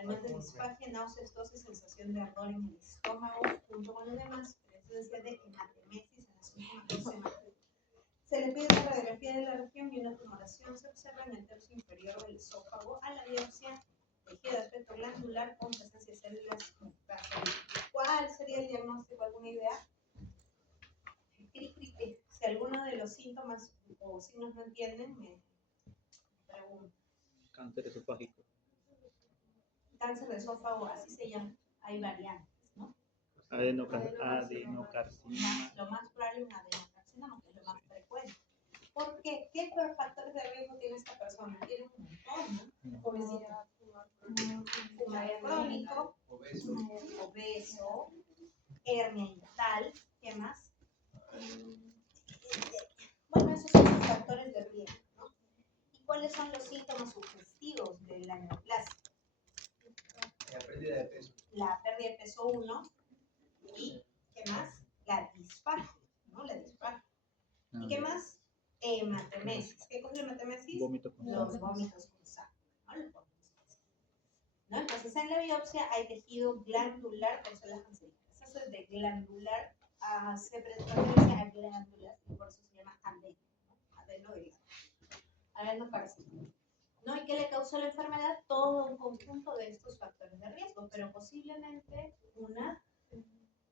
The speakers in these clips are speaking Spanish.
además de disfagia, náuseas, tos y sensación de ardor en el estómago, junto con lo demás, presencia de hematemesis en las últimas 2 semanas. Se le pide una radiografía de la región y una tumoración se observa en el tercio inferior del esófago a la biopsia, tejido de aspecto glandular con presencia de células cancerígenas. ¿Cuál sería el diagnóstico? ¿Alguna idea? Si alguno de los síntomas o signos no entienden, me pregunto. Cáncer esofágico. Cáncer de esófago, así se llama. Hay variantes, ¿no? Adenocarcinoma. Lo más probable es un adenocarcinoma, que es lo más frecuente. ¿Por qué? ¿Qué factores de riesgo tiene esta persona? Tiene un montón, ¿no? Obesidad, fumador crónico, obeso, hernia inguinal, ¿qué más? Bueno, esos son los factores de riesgo, ¿no? ¿Y cuáles son los síntomas sugestivos de la neoplasia? La pérdida de peso. La pérdida de peso 1 y ¿qué más? La disfagia, ¿no? La disfagia. ¿Y qué más? Hematemesis. ¿Qué cosa es hematemesis? Vómito con Los sangre. vómitos con sangre, ¿no? Los vómitos con sangre. ¿No? Entonces en la biopsia hay tejido glandular por células cancerígenas. Eso es de glandular, se pertenece a glándulas y por eso se llama adeno, ¿no? Adenocarcinoma. ¿No? ¿Y qué le causó la enfermedad? Todo un conjunto de estos factores de riesgo, pero posiblemente una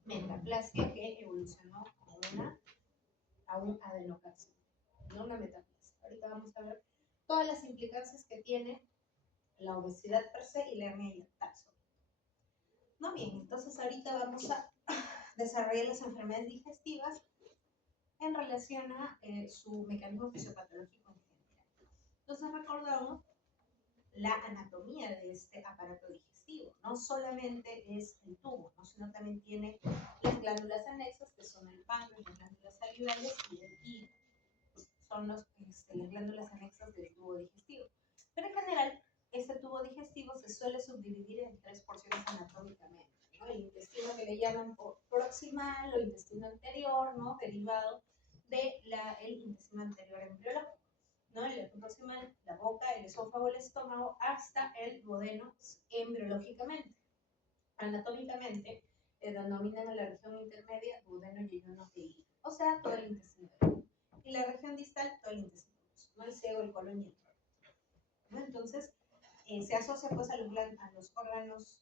metaplasia que evolucionó a un adenocarcinoma, no una metaplasia. Ahorita vamos a ver todas las implicancias que tiene la obesidad per se y la hernia hiatal. No, bien, entonces ahorita vamos a desarrollar las enfermedades digestivas en relación a su mecanismo fisiopatológico en general. Entonces recordamos la anatomía de este aparato digestivo. No solamente es el tubo, ¿no? Sino también tiene las glándulas anexas, que son el páncreas, las glándulas salivales y el hígado. Son las glándulas anexas del tubo digestivo. Pero en general, este tubo digestivo se suele subdividir en 3 porciones anatómicamente, ¿no? El intestino que le llaman proximal o intestino anterior, ¿no? Derivado del intestino anterior embriológico, ¿no? El proximal, la boca, el esófago, el estómago, hasta el duodeno embriológicamente. Anatómicamente, denominan a la región intermedia duodeno, yeyuno e hígado, o sea, todo el intestino delgado. Y la región distal, todo el intestino grueso, ¿no? El sego, el colon y el tracto, ¿no? Entonces, se asocia pues a los órganos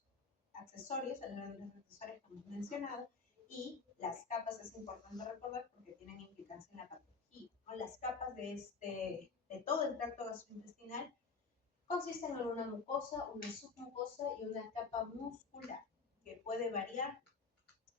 accesorios, a las glándulas accesorias como hemos mencionado, y las capas es importante recordar porque tienen implicancia en la patología, ¿no? Las capas de todo el tracto gastrointestinal consisten en una mucosa, una submucosa y una capa muscular que puede variar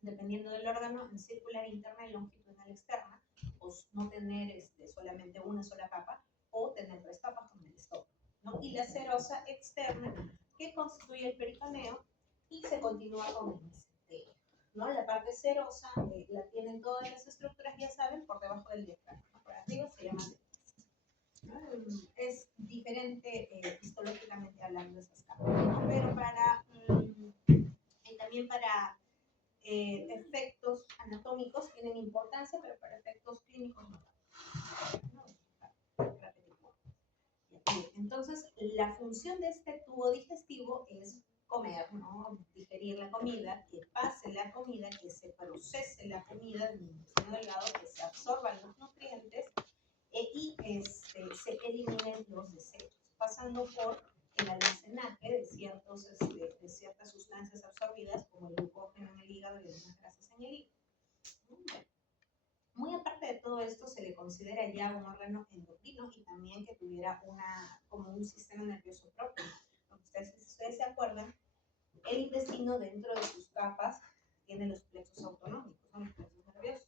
dependiendo del órgano en circular interna y longitudinal externa, o no tener solamente una sola capa, o tener 3 capas como el estómago, ¿no? Y la serosa externa, que constituye el peritoneo y se continúa con el mesenterio, ¿no? La parte serosa la tienen todas las estructuras, ya saben, por debajo del diafragma, ¿no? Por arriba se llama es diferente histológicamente hablando de esas capas, ¿no? Pero y también para efectos anatómicos tienen importancia, pero para efectos clínicos no. Entonces, la función de este tubo digestivo es comer, ¿no? Digerir la comida, que pase la comida, que se procese la comida en el intestino delgado, que se absorban los nutrientes y se eliminen los desechos, pasando por el almacenaje de ciertas sustancias absorbidas, como el glucógeno en el hígado y algunas grasas en el hígado. Muy aparte de todo esto, se le considera ya un órgano endocrino y también que tuviera como un sistema nervioso propio. Si ustedes se acuerdan, el intestino dentro de sus capas tiene los plexos autonómicos, son los plexos nerviosos,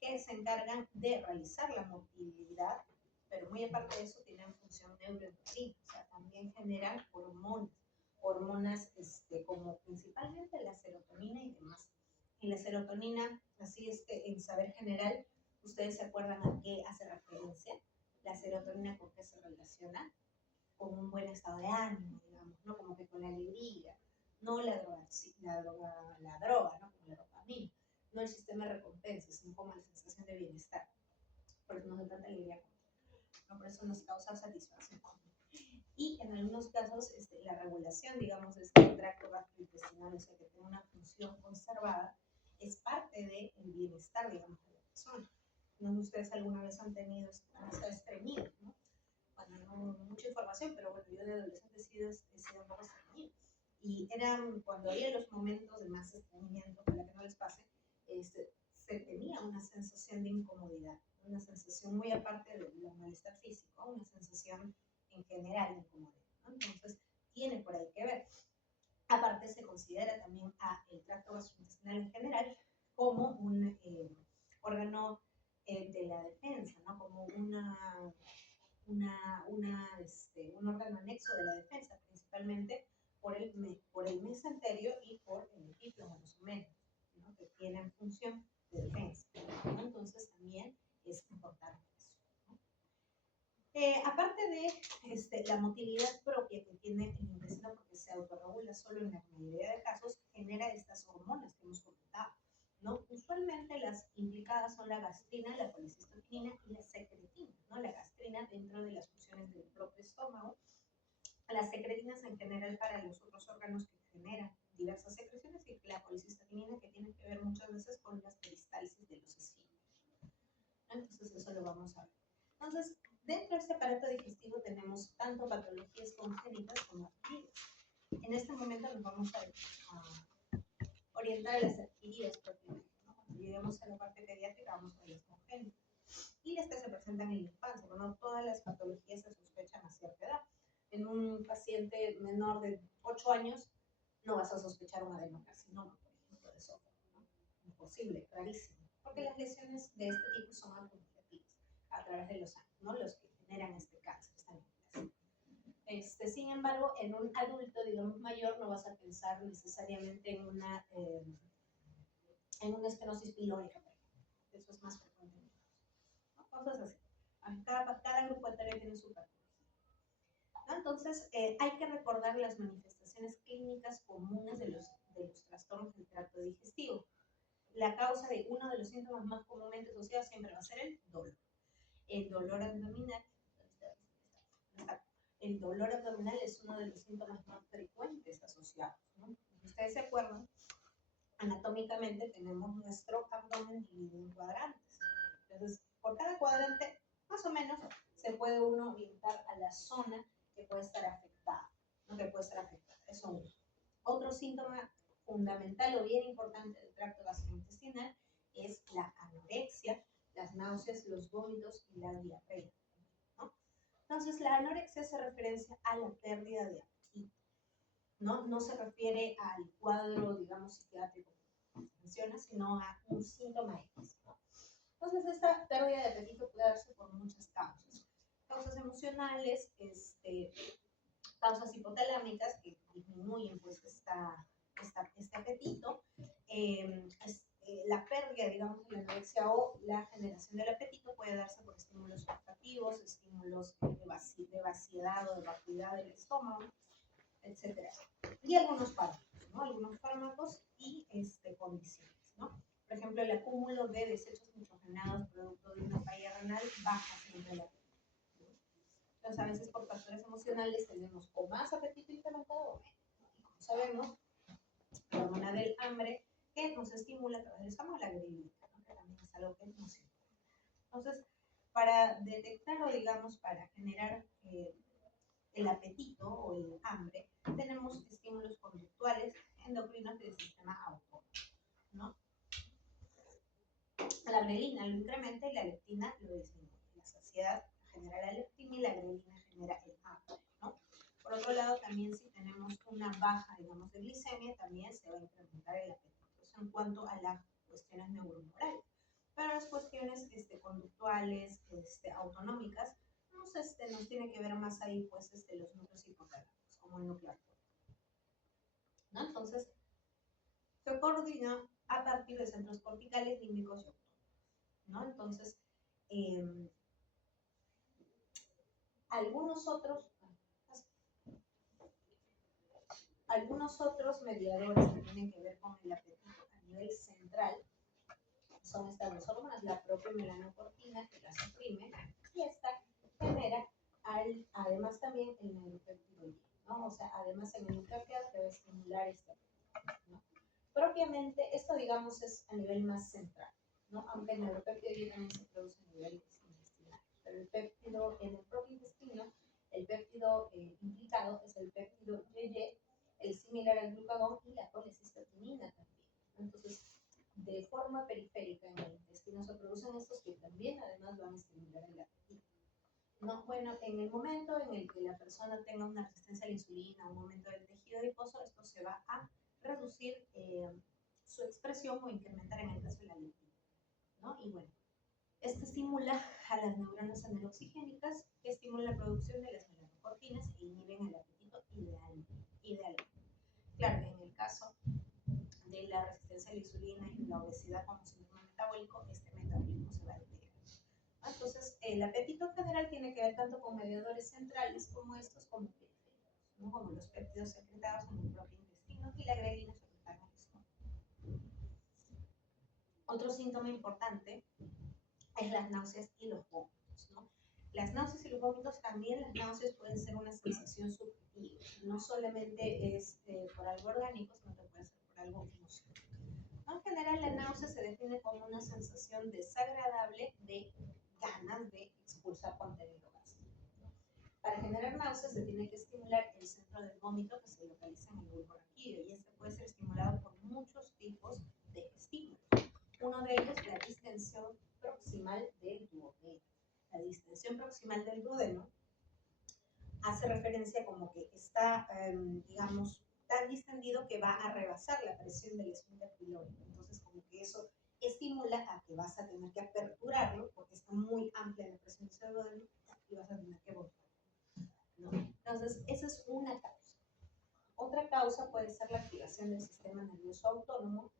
que se encargan de realizar la motilidad, pero muy aparte de eso tienen función neuroendocrina, o sea, también generan hormonas como principalmente la serotonina y demás. Y la serotonina, así en saber general, ¿ustedes se acuerdan a qué hace referencia? La serotonina con qué se relaciona, con un buen estado de ánimo, digamos, ¿no? Como que con la alegría, no la droga, ¿no? Como la dopamina, no el sistema de recompensas, sino como la sensación de bienestar. Por eso nos da tanta alegría, ¿no? Por eso nos causa satisfacción. y en algunos casos la regulación, digamos, de este tracto gastrointestinal, o sea, que tiene una función conservada, es parte del bienestar, digamos, de la persona. No sé si ustedes alguna vez han tenido estreñido, ¿no? Bueno, no mucha información, pero bueno, yo de adolescente he sido un poco estreñido. Y eran cuando había los momentos de más estreñimiento, para que no les pase, se tenía una sensación de incomodidad, una sensación muy aparte del malestar físico, una sensación en general de incomodidad, ¿no? Entonces, tiene por ahí que ver. Aparte, se considera también el tracto gastrointestinal en general como un órgano de la defensa, ¿no? Como un órgano anexo de la defensa, principalmente por el mesenterio y por el epíflomo, los omenos, ¿no? Que tienen función de defensa, ¿no? Entonces también es importante eso, ¿no? Aparte de la motilidad propia que tiene el intestino, porque se autorregula solo en la mayoría de casos, genera estas hormonas que hemos comentado, ¿no? Usualmente las implicadas son la gastrina, la colicistoquina y la secretina, ¿no? La gastrina dentro de las funciones del propio estómago, las secretinas en general para los otros órganos que generan diversas secreciones y la colicistoquina que tiene que ver muchas veces con las peristalsis de los esfínteres. Entonces eso lo vamos a ver. Entonces, dentro de este aparato digestivo tenemos tanto patologías congénitas como adquiridas. En este momento nos vamos a orientar a las adquiridas propiamente, ¿no? Cuando lleguemos a la parte pediátrica vamos a ver las congénitas. Y las que se presentan en la infancia. Bueno, todas las patologías se sospechan a cierta edad. En un paciente menor de 8 años no vas a sospechar un adenocarcinoma, por ejemplo, de esófago, ¿no? Imposible, clarísimo. Porque las lesiones de este tipo son acumulativas a través de los años, ¿no? Los que generan este cáncer, esta neoplasia. Sin embargo, en un adulto, digamos, mayor, no vas a pensar necesariamente en una estenosis pilórica, por ejemplo. Eso es más frecuente, ¿no? Cosas así. Cada grupo etario tiene su patología. Entonces, hay que recordar las manifestaciones clínicas comunes de los trastornos del tracto digestivo. La causa de uno de los síntomas más comúnmente asociados siempre va a ser el dolor. El dolor abdominal, el dolor abdominal es uno de los síntomas más frecuentes asociados, ¿no? Si ustedes se acuerdan, anatómicamente tenemos nuestro abdomen dividido en cuadrantes. Entonces, por cada cuadrante, más o menos, se puede uno orientar a la zona que puede estar afectada, ¿no? Que puede estar afectada. Eso uno. Otro síntoma fundamental o bien importante del tracto gastrointestinal es la anorexia, las náuseas, los vómitos y la diarrea, ¿no? Entonces, la anorexia se referencia a la pérdida de apetito, ¿no? No se refiere al cuadro, digamos, psiquiátrico que menciona, sino a un síntoma X, ¿no? Entonces, esta pérdida de apetito puede darse por muchas causas. Causas emocionales, causas hipotalámicas que disminuyen pues este apetito, la pérdida, digamos, de la anorexia o la generación del apetito puede darse por estímulos olfativos, estímulos de vaciedad o de vacuidad del estómago, etc. Y algunos fármacos, ¿no? Algunos fármacos y condiciones, ¿no? Por ejemplo, el acúmulo de desechos nitrogenados producto de una falla renal baja siempre el apetito. Entonces, a veces por factores emocionales tenemos o más apetito incrementado o menos. Y como sabemos, la hormona del hambre que nos estimula a través del estómago, la grelina, ¿no? Que también es algo que nos importa. Entonces, para detectar o digamos, para generar el apetito o el hambre, tenemos estímulos conductuales endocrinos del sistema autónomo, ¿no? La grelina lo incrementa y la leptina lo disminuye. La saciedad genera la leptina y la grelina genera el hambre, ¿no? Por otro lado, también si tenemos una baja, digamos, de glicemia, también se va a incrementar el apetito. Eso en cuanto a las cuestiones neuromorales. Pero las cuestiones conductuales, autonómicas, nos tiene que ver más ahí, pues, los núcleos hipotalámicos, como el núcleo actor, ¿no? Entonces, se coordina a partir de centros corticales, límbicos y autónomos, ¿no? Entonces, algunos otros mediadores que tienen que ver con el apetito a nivel central son estas dos hormonas, la propia melanocortina que la suprime y esta genera además también el neuropéptido Y, ¿no? O sea, además en el nucleótido debe estimular este, ¿no? Propiamente, esto digamos es a nivel más central, ¿no? Aunque el neuropéptido Y también se produce a nivel intestinal. Pero el péptido en el propio intestino, el péptido implicado es el péptido YY, el similar al glucagón y la colecistokinina también. Entonces, de forma periférica en el intestino se producen estos que también además van a estimular el apetito. No, bueno, en el momento en el que la persona tenga una resistencia a la insulina, un momento del tejido adiposo, esto se va a reducir su expresión o incrementar en el caso de la leptina, ¿no? Y bueno, esto estimula a las neuronas aneroxigénicas que estimulan la producción de las melanocortinas e inhiben el apetito idealmente. Claro, en el caso de la resistencia a la insulina y la obesidad como síndrome metabólico, este metabolismo se va a deteriorar. Entonces, el apetito general tiene que ver tanto con mediadores centrales como estos, como periféricos, ¿no? Como los péptidos secretados en el propio intestino y la grelina secretada en el estómago. Otro síntoma importante es las náuseas y los vómitos, ¿no? Las náuseas y los vómitos, también las náuseas pueden ser una sensación subjetiva, no solamente es por algo orgánico, sino que puede ser por algo emocional. En general, la náusea se define como una sensación desagradable de ganas de expulsar contenido gástrico. Para generar náuseas se tiene que estimular el centro del vómito que se localiza en el bulbo raquídeo, y este puede ser estimulado por muchos tipos de estímulos. Uno de ellos, la distensión proximal del duodeno. La distensión proximal del duodeno hace referencia como que está, digamos, tan distendido que va a rebasar la presión del esfínter pilórico. Entonces, como que eso estimula a que vas a tener que aperturarlo porque está muy amplia la presión del duodeno y vas a tener que volver, ¿no? Entonces, esa es una causa. Otra causa puede ser la activación del sistema nervioso autónomo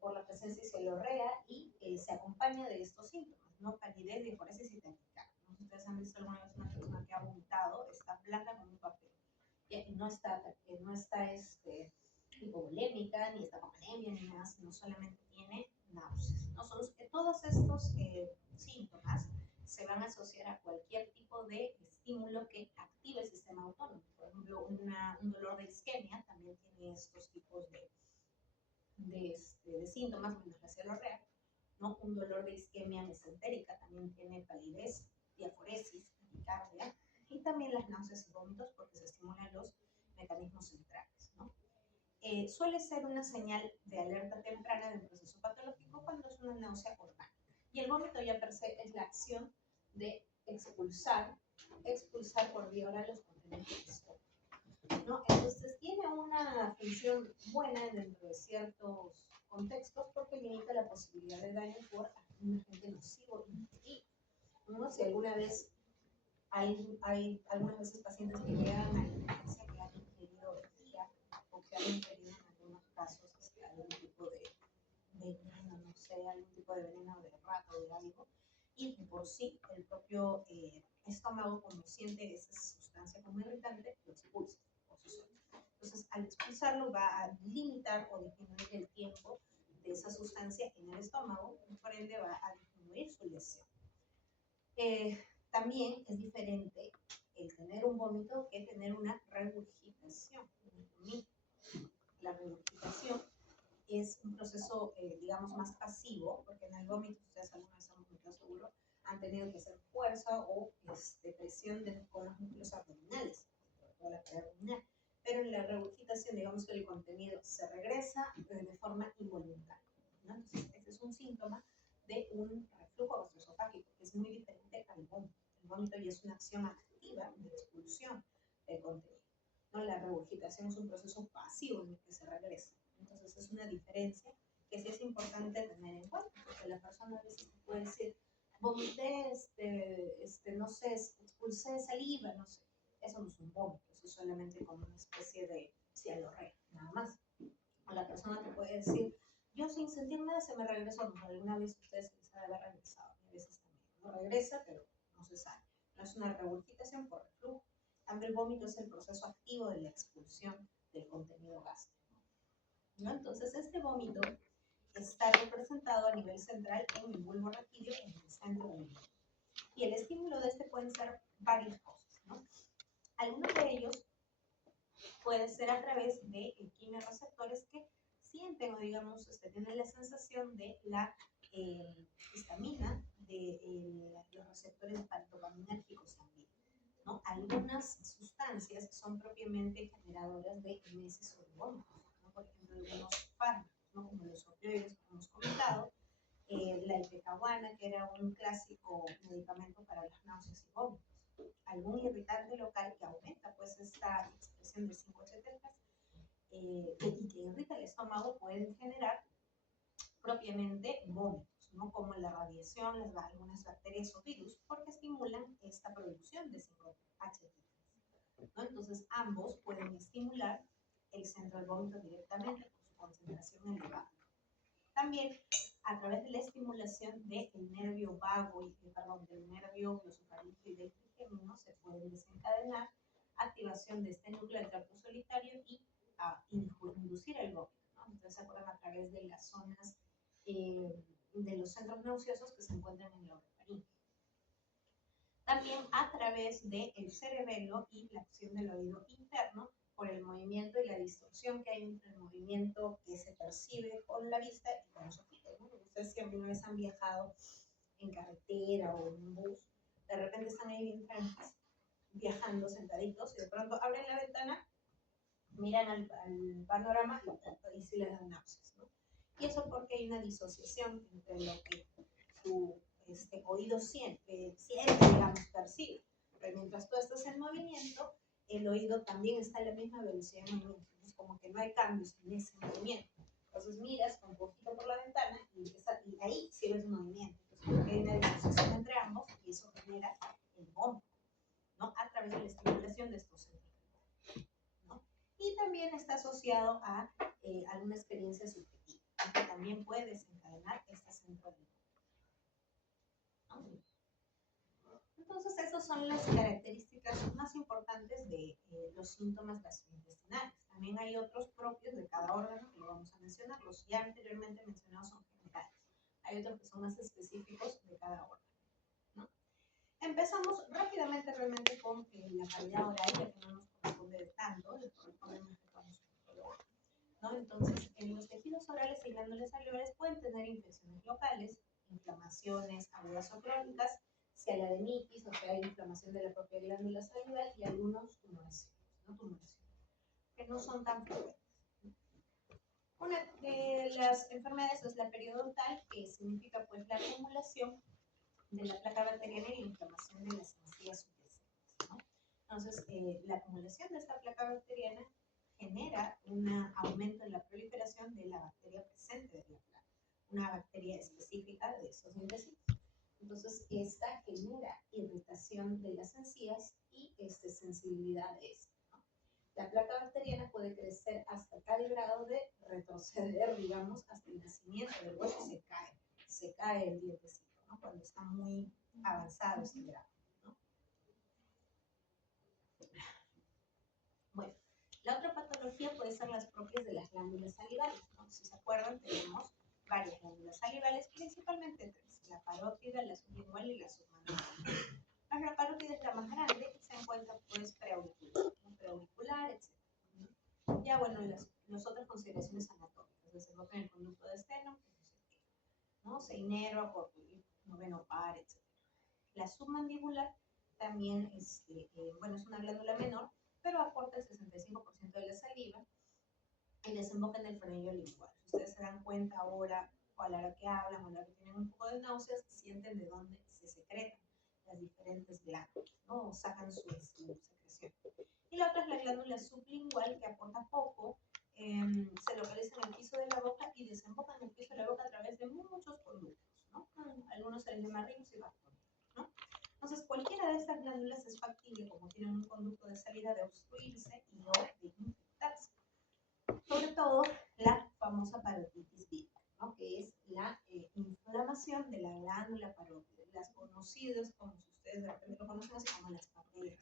por la presencia de cialorrea y se acompaña de estos síntomas, ¿no? Palidez, diaforesis y taquicardia. ¿No? Ustedes han visto alguna vez una persona que ha vomitado, está blanca como un papel, y no está hipovolémica, ni está con anemia, ni nada, sino solamente tiene náuseas, ¿no? Todos estos síntomas se van a asociar a cualquier tipo de estímulo que active el sistema autónomo. Por ejemplo, un dolor de isquemia también tiene estos tipos de síntomas, menos la cialorrea, ¿no? Un dolor de isquemia mesentérica también tiene palidez, diaforesis, taquicardia, y también las náuseas y vómitos porque se estimulan los mecanismos centrales, ¿no? Suele ser una señal de alerta temprana de un proceso patológico cuando es una náusea orgánica. Y el vómito ya per se es la acción de expulsar por vía oral los contenidos del estómago, ¿no? Entonces tiene una función buena dentro de ciertos contextos porque limita la posibilidad de daño por un agente nocivo y, ¿no? Si alguna vez hay algunas veces pacientes que llegan a la emergencia que han ingerido herida o que han ingerido en algunos casos algún tipo de veneno, no sé, algún tipo de veneno de rato o de algo, y por sí el propio estómago, como siente esa sustancia como irritante, lo expulsa por sí solo. Entonces, al expulsarlo va a limitar o disminuir el tiempo de esa sustancia en el estómago, y por ende va a disminuir su lesión. También es diferente el tener un vómito que tener una regurgitación. La regurgitación es un proceso, digamos, más pasivo, porque en el vómito, ustedes alguna vez han vomitado seguro, han tenido que hacer fuerza o presión con los músculos abdominales, toda la pared abdominal. Pero en la regurgitación, digamos que el contenido se regresa de forma involuntaria, ¿no? Entonces, este es un síntoma de un reflujo gastroesofágico, que es muy diferente al vómito. El vómito ya es una acción activa de expulsión del contenido, ¿no? La regurgitación es un proceso pasivo en el que se regresa. Entonces es una diferencia que sí es importante tener en cuenta, porque la persona a veces puede decir, vomité, no sé, expulsé saliva, no sé. Eso no es un vómito, eso es solamente como una especie de cialorrea, nada más. O la persona te puede decir, yo sin sentir nada se me regresó, no, alguna vez ustedes se les ha de haber regresado, a veces también. No regresa, pero no se sale. No es una regurgitación por reflujo. Cambio, el vómito es el proceso activo de la expulsión del contenido gástrico, ¿no? Entonces, este vómito está representado a nivel central en el bulbo raquídeo, en el centro del vómito. Y el estímulo de este pueden ser varias cosas, ¿no? Algunos de ellos puede ser a través de quimiorreceptores que sienten o digamos tienen la sensación de la histamina de los receptores dopaminérgicos también, ¿no? Algunas sustancias son propiamente generadoras de emesis o de vómitos, ¿no? Por ejemplo, algunos fármacos, ¿no? Como los opioides que hemos comentado, la ipecacuana, que era un clásico medicamento para las náuseas y vómitos. Algún irritante local que aumenta pues esta expresión de 5-HTP y que irrita el estómago pueden generar propiamente vómitos, ¿no? Como la radiación, algunas bacterias o virus, porque estimulan esta producción de 5-HTP, ¿no? Entonces ambos pueden estimular el centro del vómito directamente por su concentración elevada. También a través de la estimulación del nervio vago del nervio glosofaríngeo y del trigemino se puede desencadenar activación de este núcleo del tracto solitario y inducir el vómito, ¿no? Entonces se acuerdan a través de las zonas de los centros nauseosos que se encuentran en la orofaringe. También a través del cerebelo y la acción del oído interno por el movimiento y la distorsión que hay entre el movimiento que se percibe con la vista y con los oídos, ¿no? Ustedes si alguna vez han viajado en carretera o en un bus, de repente están ahí bien tranquilos, viajando sentaditos y de pronto abren la ventana, miran al panorama y se les dan náuseas, ¿no? Y eso porque hay una disociación entre lo que tu oído siente, digamos, percibe. Pero mientras tú estás en movimiento, el oído también está a la misma velocidad de movimiento. Entonces, como que no hay cambios en ese movimiento. Entonces, miras un poquito por la ventana y ahí sí ves movimiento. Entonces, porque hay una disociación entre ambos y eso genera el vómito, ¿no? A través de la estimulación de estos centros, ¿no? Y también está asociado a alguna experiencia subjetiva, ¿no? Que también puede desencadenar este centro del vómito, ¿no? Entonces, esas son las características más importantes de los síntomas gastrointestinales. También hay otros propios de cada órgano que lo vamos a mencionar. Los ya anteriormente mencionados son generales. Hay otros que son más específicos de cada órgano, ¿no? Empezamos rápidamente realmente con la cavidad oral, ya que no nos corresponde tanto, les corresponde más que vamos a, ¿no? Entonces, en los tejidos orales y glándulas salivales pueden tener infecciones locales, inflamaciones agudas o crónicas, cialagmitis, o sea, inflamación de la propia glándula salival y algunos tumores, ¿no? Tumores que no son tan frecuentes. Una de las enfermedades es la periodontal, que significa pues la acumulación de la placa bacteriana y la inflamación de las encías subyacentes, ¿no? Entonces, la acumulación de esta placa bacteriana genera un aumento en la proliferación de la bacteria presente de la placa, una bacteria específica de esos intestinos. Entonces, esta genera irritación de las encías y sensibilidad de esta, ¿no? La placa bacteriana puede crecer hasta tal grado de retroceder, digamos, hasta el nacimiento del hueso y se cae el dientecito, ¿no? Cuando está muy avanzado este grado, ¿no? Bueno, la otra patología puede ser las propias de las glándulas salivales, ¿no? Si se acuerdan, tenemos varias glándulas salivales, principalmente tres: la parótida, la sublingual y la submandibular. La parótida es la más grande y se encuentra pues preauricular, ¿no? Preauricular, etc., ¿no? Ya bueno, las otras consideraciones anatómicas, desemboca en el conducto de esteno, ¿no? Se inerva por noveno par, etc. La submandibular también bueno, es una glándula menor, pero aporta el 65% de la saliva y desemboca en el frenillo lingual. Ustedes se dan cuenta ahora, o a la hora que hablan, o a la hora que tienen un poco de náuseas, sienten de dónde se secretan las diferentes glándulas, ¿no? O sacan su secreción. Y la otra es la glándula sublingual, que aporta poco, se localiza en el piso de la boca y desemboca en el piso de la boca a través de muchos conductos, ¿no? Algunos se les llama ríos y bacterias, ¿no? Entonces, cualquiera de estas glándulas es factible, como tienen un conducto de salida, de obstruirse y o de infectarse. Sobre todo la famosa parotitis vírica, ¿no? Que es la inflamación de la glándula parótida, las conocidas como, si ustedes de repente lo conocen así, como las paperas,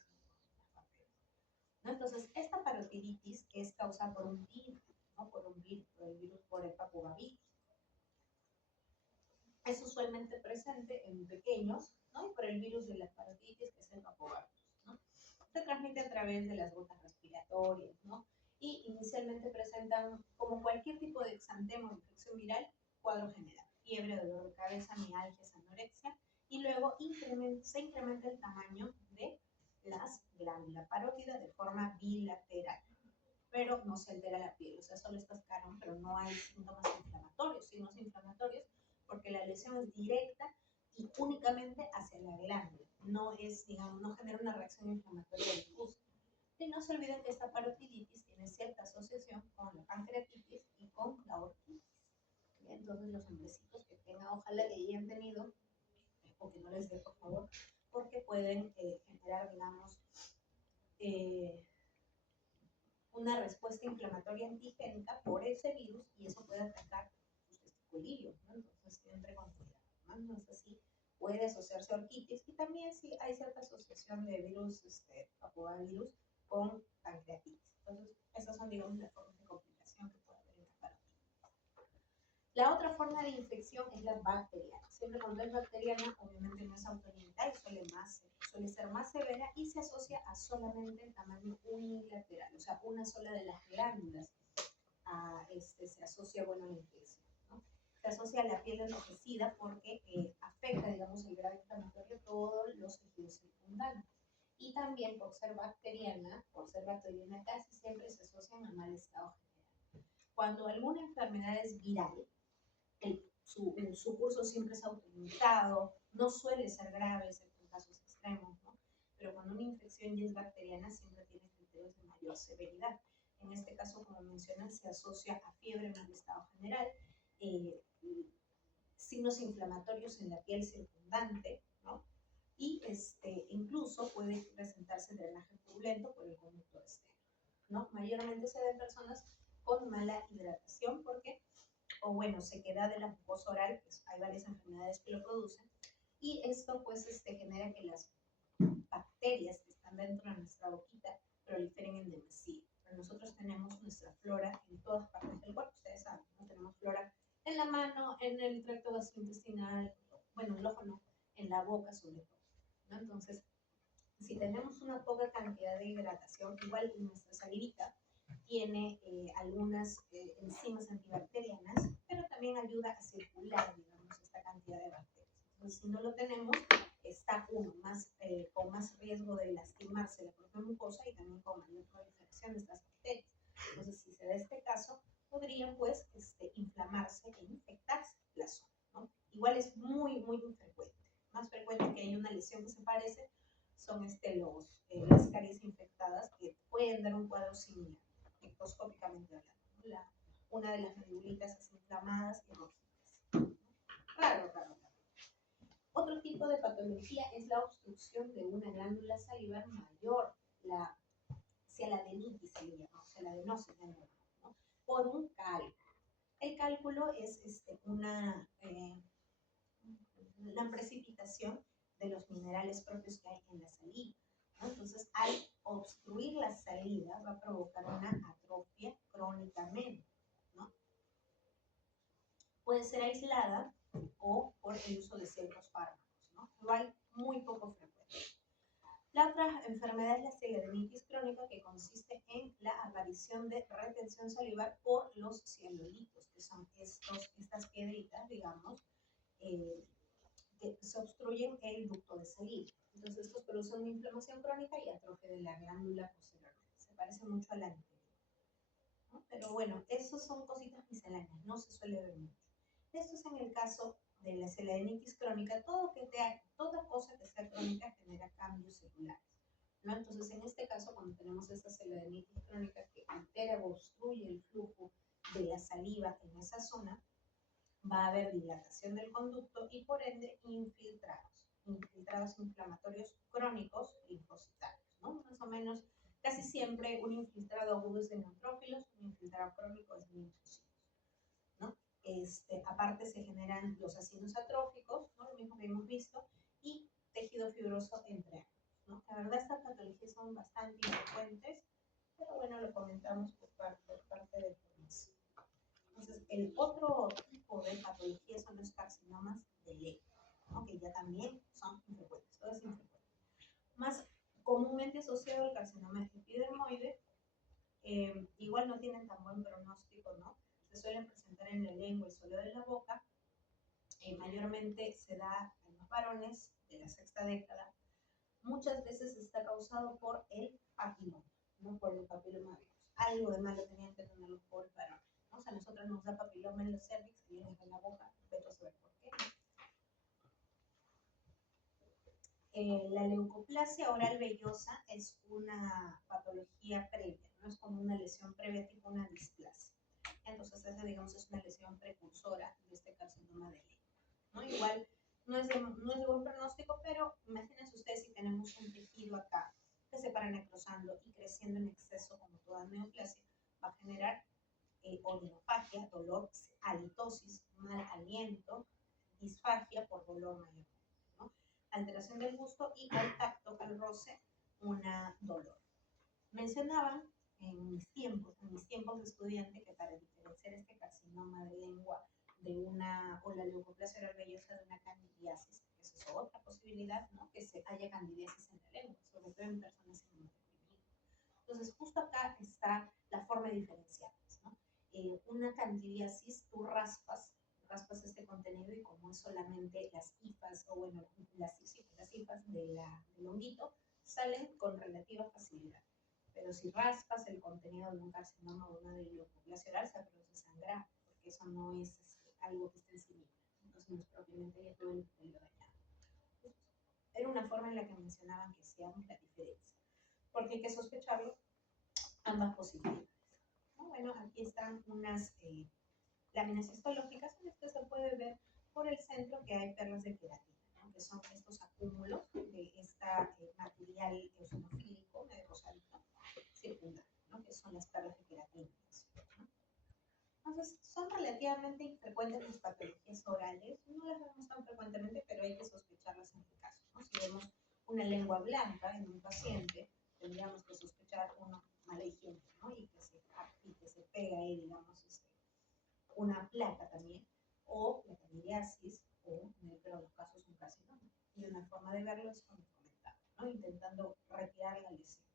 ¿no? Entonces, esta parotiditis es causada por un virus, ¿no? Por el papogavirus. Es usualmente presente en pequeños, ¿no? Y por el virus de la parotiditis, que es el papogavirus, ¿no? Se transmite a través de las gotas respiratorias, ¿no? Y inicialmente presentan, como cualquier tipo de exantema o infección viral, cuadro general, fiebre, dolor de cabeza, mialgias, anorexia, y luego se incrementa el tamaño de las glándulas parótidas de forma bilateral, pero no se altera la piel, o sea, solo está escarón, pero no hay síntomas inflamatorios, signos inflamatorios, porque la lesión es directa y únicamente hacia la glándula, no es, digamos, no genera una reacción inflamatoria difusa. Y no se olviden que esta parotiditis tiene cierta asociación con la pancreatitis y con la orquitis. Entonces los hombrecitos que tengan, ojalá que hayan tenido, o que no les dé, por favor, porque pueden generar, digamos, una respuesta inflamatoria antigénica por ese virus y eso puede atacar sus testiculillos, ¿no? Entonces siempre con cuidado, ¿no? Entonces sí, puede asociarse a orquitis y también sí hay cierta asociación de virus, papogavirus con pancreatitis. Entonces esas son, digamos, las formas de complicación que puede haber en la parotiditis. La otra forma de infección es la bacteriana. Siempre cuando es bacteriana, obviamente no es autoinmunitaria, suele ser más severa y se asocia a solamente el tamaño unilateral, o sea, una sola de las glándulas se asocia, bueno, a la infección, ¿no? Se asocia a la piel enrojecida porque afecta, digamos, el grado inflamatorio a todos los tejidos circundantes. Y también por ser bacteriana casi siempre se asocian a mal estado general. Cuando alguna enfermedad es viral, su curso siempre es autolimitado, no suele ser grave, excepto en casos extremos, ¿no? Pero cuando una infección ya es bacteriana, siempre tiene criterios de mayor severidad. En este caso, como mencionan, se asocia a fiebre, mal estado general, signos inflamatorios en la piel circundante, ¿no? Y incluso puede presentarse drenaje purulento por el conducto externo, ¿no? Mayormente se ve en personas con mala hidratación porque o bueno, sequedad de la mucosa oral, pues hay varias enfermedades que lo producen, y esto pues genera que las bacterias que están dentro de nuestra boquita proliferen en demasía. Pero nosotros tenemos nuestra flora en todas partes del cuerpo, ustedes saben, ¿no? Tenemos flora en la mano, en el tracto gastrointestinal, bueno, el ojo no, en la boca sobre todo, ¿no? Entonces, si tenemos una poca cantidad de hidratación, igual nuestra salivita tiene algunas enzimas antibacterianas, pero también ayuda a circular, digamos, esta cantidad de bacterias. Entonces, si no lo tenemos, está uno con más riesgo de lastimarse la propia mucosa y también con mayor proliferación de estas bacterias. Entonces, si se da este caso, podrían pues inflamarse e infectarse la zona, ¿no? Igual es muy, muy infrecuente. Más frecuente que hay una lesión que se parece son las caries infectadas que pueden dar un cuadro similar, microscópicamente hablando. Una de las medulitas es inflamadas y rojitas. Raro. Otro tipo de patología es la obstrucción de una glándula salivar mayor, la cialadenitis se le llama, o cialadenosis, ¿no? Por un cálculo. El cálculo es una precipitación de los minerales propios que hay en la saliva, ¿no? Entonces, al obstruir la salida va a provocar una atrofia crónicamente, ¿no? Puede ser aislada o por el uso de ciertos fármacos, ¿no? Igual muy poco frecuente. La otra enfermedad es la cialadenitis crónica, que consiste en la aparición de retención salivar por los cianolitos, que son estas piedritas, digamos, que se obstruyen el ducto de saliva. Entonces, estos producen una inflamación crónica y atrofia de la glándula posteriormente. Se parece mucho a la anterior, ¿no? Pero bueno, esos son cositas misceláneas, no se suele ver mucho. Esto es en el caso de la cialadenitis crónica. Toda cosa que sea crónica genera cambios celulares, ¿no? Entonces, en este caso, cuando tenemos esta cialadenitis crónica que altera o obstruye el flujo de la saliva en esa zona, va a haber dilatación del conducto y por ende infiltrados inflamatorios crónicos linfocitarios, ¿no? Más o menos, casi siempre un infiltrado agudo es de neutrófilos, un infiltrado crónico es de linfocitos, ¿no? Aparte se generan los ácidos atróficos, ¿no? Lo mismo que hemos visto, y tejido fibroso entre ambos, ¿no? La verdad, estas patologías son bastante infrecuentes, pero bueno, lo comentamos por parte de formación. Entonces, el otro tipo de patología son los carcinomas de Leydig, ¿no? Que ya también son infrecuentes. buen pronóstico, ¿no? Se suelen presentar en la lengua y suelo de la boca. Mayormente se da en los varones de la sexta década. Muchas veces está causado por el papiloma, no por el papiloma virus. Algo de malo tenían que tener los pobres varones, ¿no? O sea, a nosotros nos da papiloma en los cervix y en la boca, vete a saber por qué. La leucoplasia oral vellosa es una patología previa, no es como una lesión previa tipo una displasia. Entonces, esa, digamos, es una lesión precursora de este carcinoma de lengua, ¿no? Igual, no es de buen pronóstico, pero imagínense ustedes si tenemos un tejido acá que se para necrosando y creciendo en exceso, como toda neoplasia, va a generar odinofagia, dolor, halitosis, mal aliento, disfagia por dolor mayor, ¿no? Alteración del gusto y al tacto, al roce, una dolor. Mencionaban en mis tiempos de estudiante, que para diferenciar este carcinoma de lengua o la leucoplasia oral vellosa de una candidiasis, que esa es otra posibilidad, ¿no? Que se haya candidiasis en la lengua, sobre todo en personas inmunodeprimidas. Entonces, justo acá está la forma de diferenciarlas, ¿no? Una candidiasis, tú raspas este contenido y como es solamente las hifas, o bueno, las hifas del honguito, salen con relativa facilidad. Pero si raspas el contenido de un carcinoma o una de leucoplasia oral, se produce sangrado, porque eso no es algo que esté encima. Entonces no es propiamente ya todo el pelo dañado. Era una forma en la que mencionaban que hacíamos la diferencia, porque hay que sospecharlo ambas posibilidades, ¿no? Bueno, aquí están unas láminas histológicas en las que se puede ver por el centro que hay perlas de queratina, ¿no? Que son estos acúmulos de esta material eosinofílico, medio rosadito, circundar, ¿no? Que son las perlas de queratina, ¿no? Entonces, son relativamente infrecuentes las patologías orales, no las vemos tan frecuentemente, pero hay que sospecharlas en el caso, ¿no? Si vemos una lengua blanca en un paciente, tendríamos que sospechar una mala higiene, ¿no? Y que se pega ahí, digamos, una placa también, o la candidiasis, o en el peor de los casos un carcinoma. Y una forma de verlo es como comentaba, ¿no? Intentando retirar la lesión.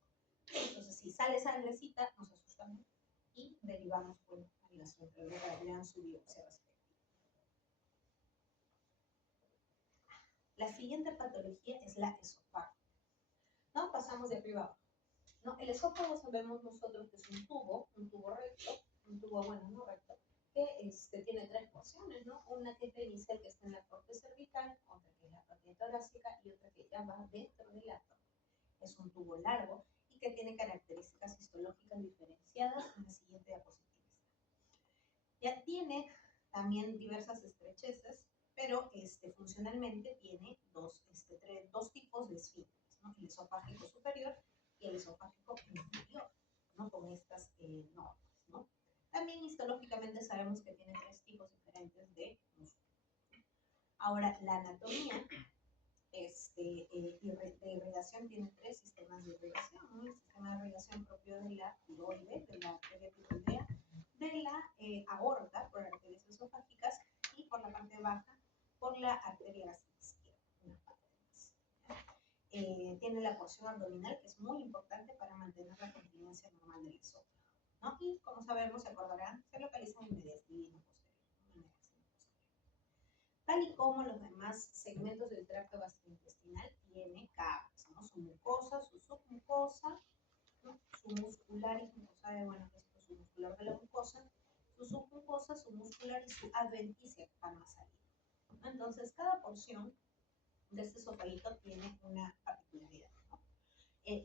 Entonces, si sale sangrecita, nos asustamos y derivamos pues, a la centralidad para que lean su biopsia respectiva. La siguiente patología es la esófago, ¿no? Pasamos de arriba abajo, ¿no? El esófago sabemos nosotros que es un tubo recto, un tubo, bueno, no recto, que tiene tres porciones, ¿no? Una que es la inicial, que está en la parte cervical, otra que es la parte torácica y otra que ya va dentro del abdomen. Es un tubo largo y que tiene características histológicas diferenciadas en la siguiente diapositiva. Ya tiene también diversas estrecheces, pero funcionalmente tiene dos tipos de esfínteres, ¿no? El esofágico superior y el esofágico inferior, ¿no? Con estas normas, ¿no? También histológicamente sabemos que tiene tres tipos diferentes de músculo. Ahora, la anatomía de irrigación tiene tres sistemas de irrigación, ¿no? El sistema de irrigación propio de la tiroides, de la arteria tiroidea, de la aorta, por arterias esofágicas, y por la parte baja, por la arteria gástrica izquierda, una parte más. Tiene la porción abdominal, que es muy importante para mantener la continencia normal del esófago, ¿no? Y como sabemos, se acordarán, se localiza en el mediastino posterior, tal y como los demás segmentos del tracto gastrointestinal, tiene capas, ¿no? Su mucosa, su submucosa, ¿no? Su muscular y mucosa, bueno, esto es su muscular de la mucosa, su submucosa, su muscular y su adventicia que van a salir, ¿no? Entonces, cada porción de este esofagito tiene una particularidad, ¿no?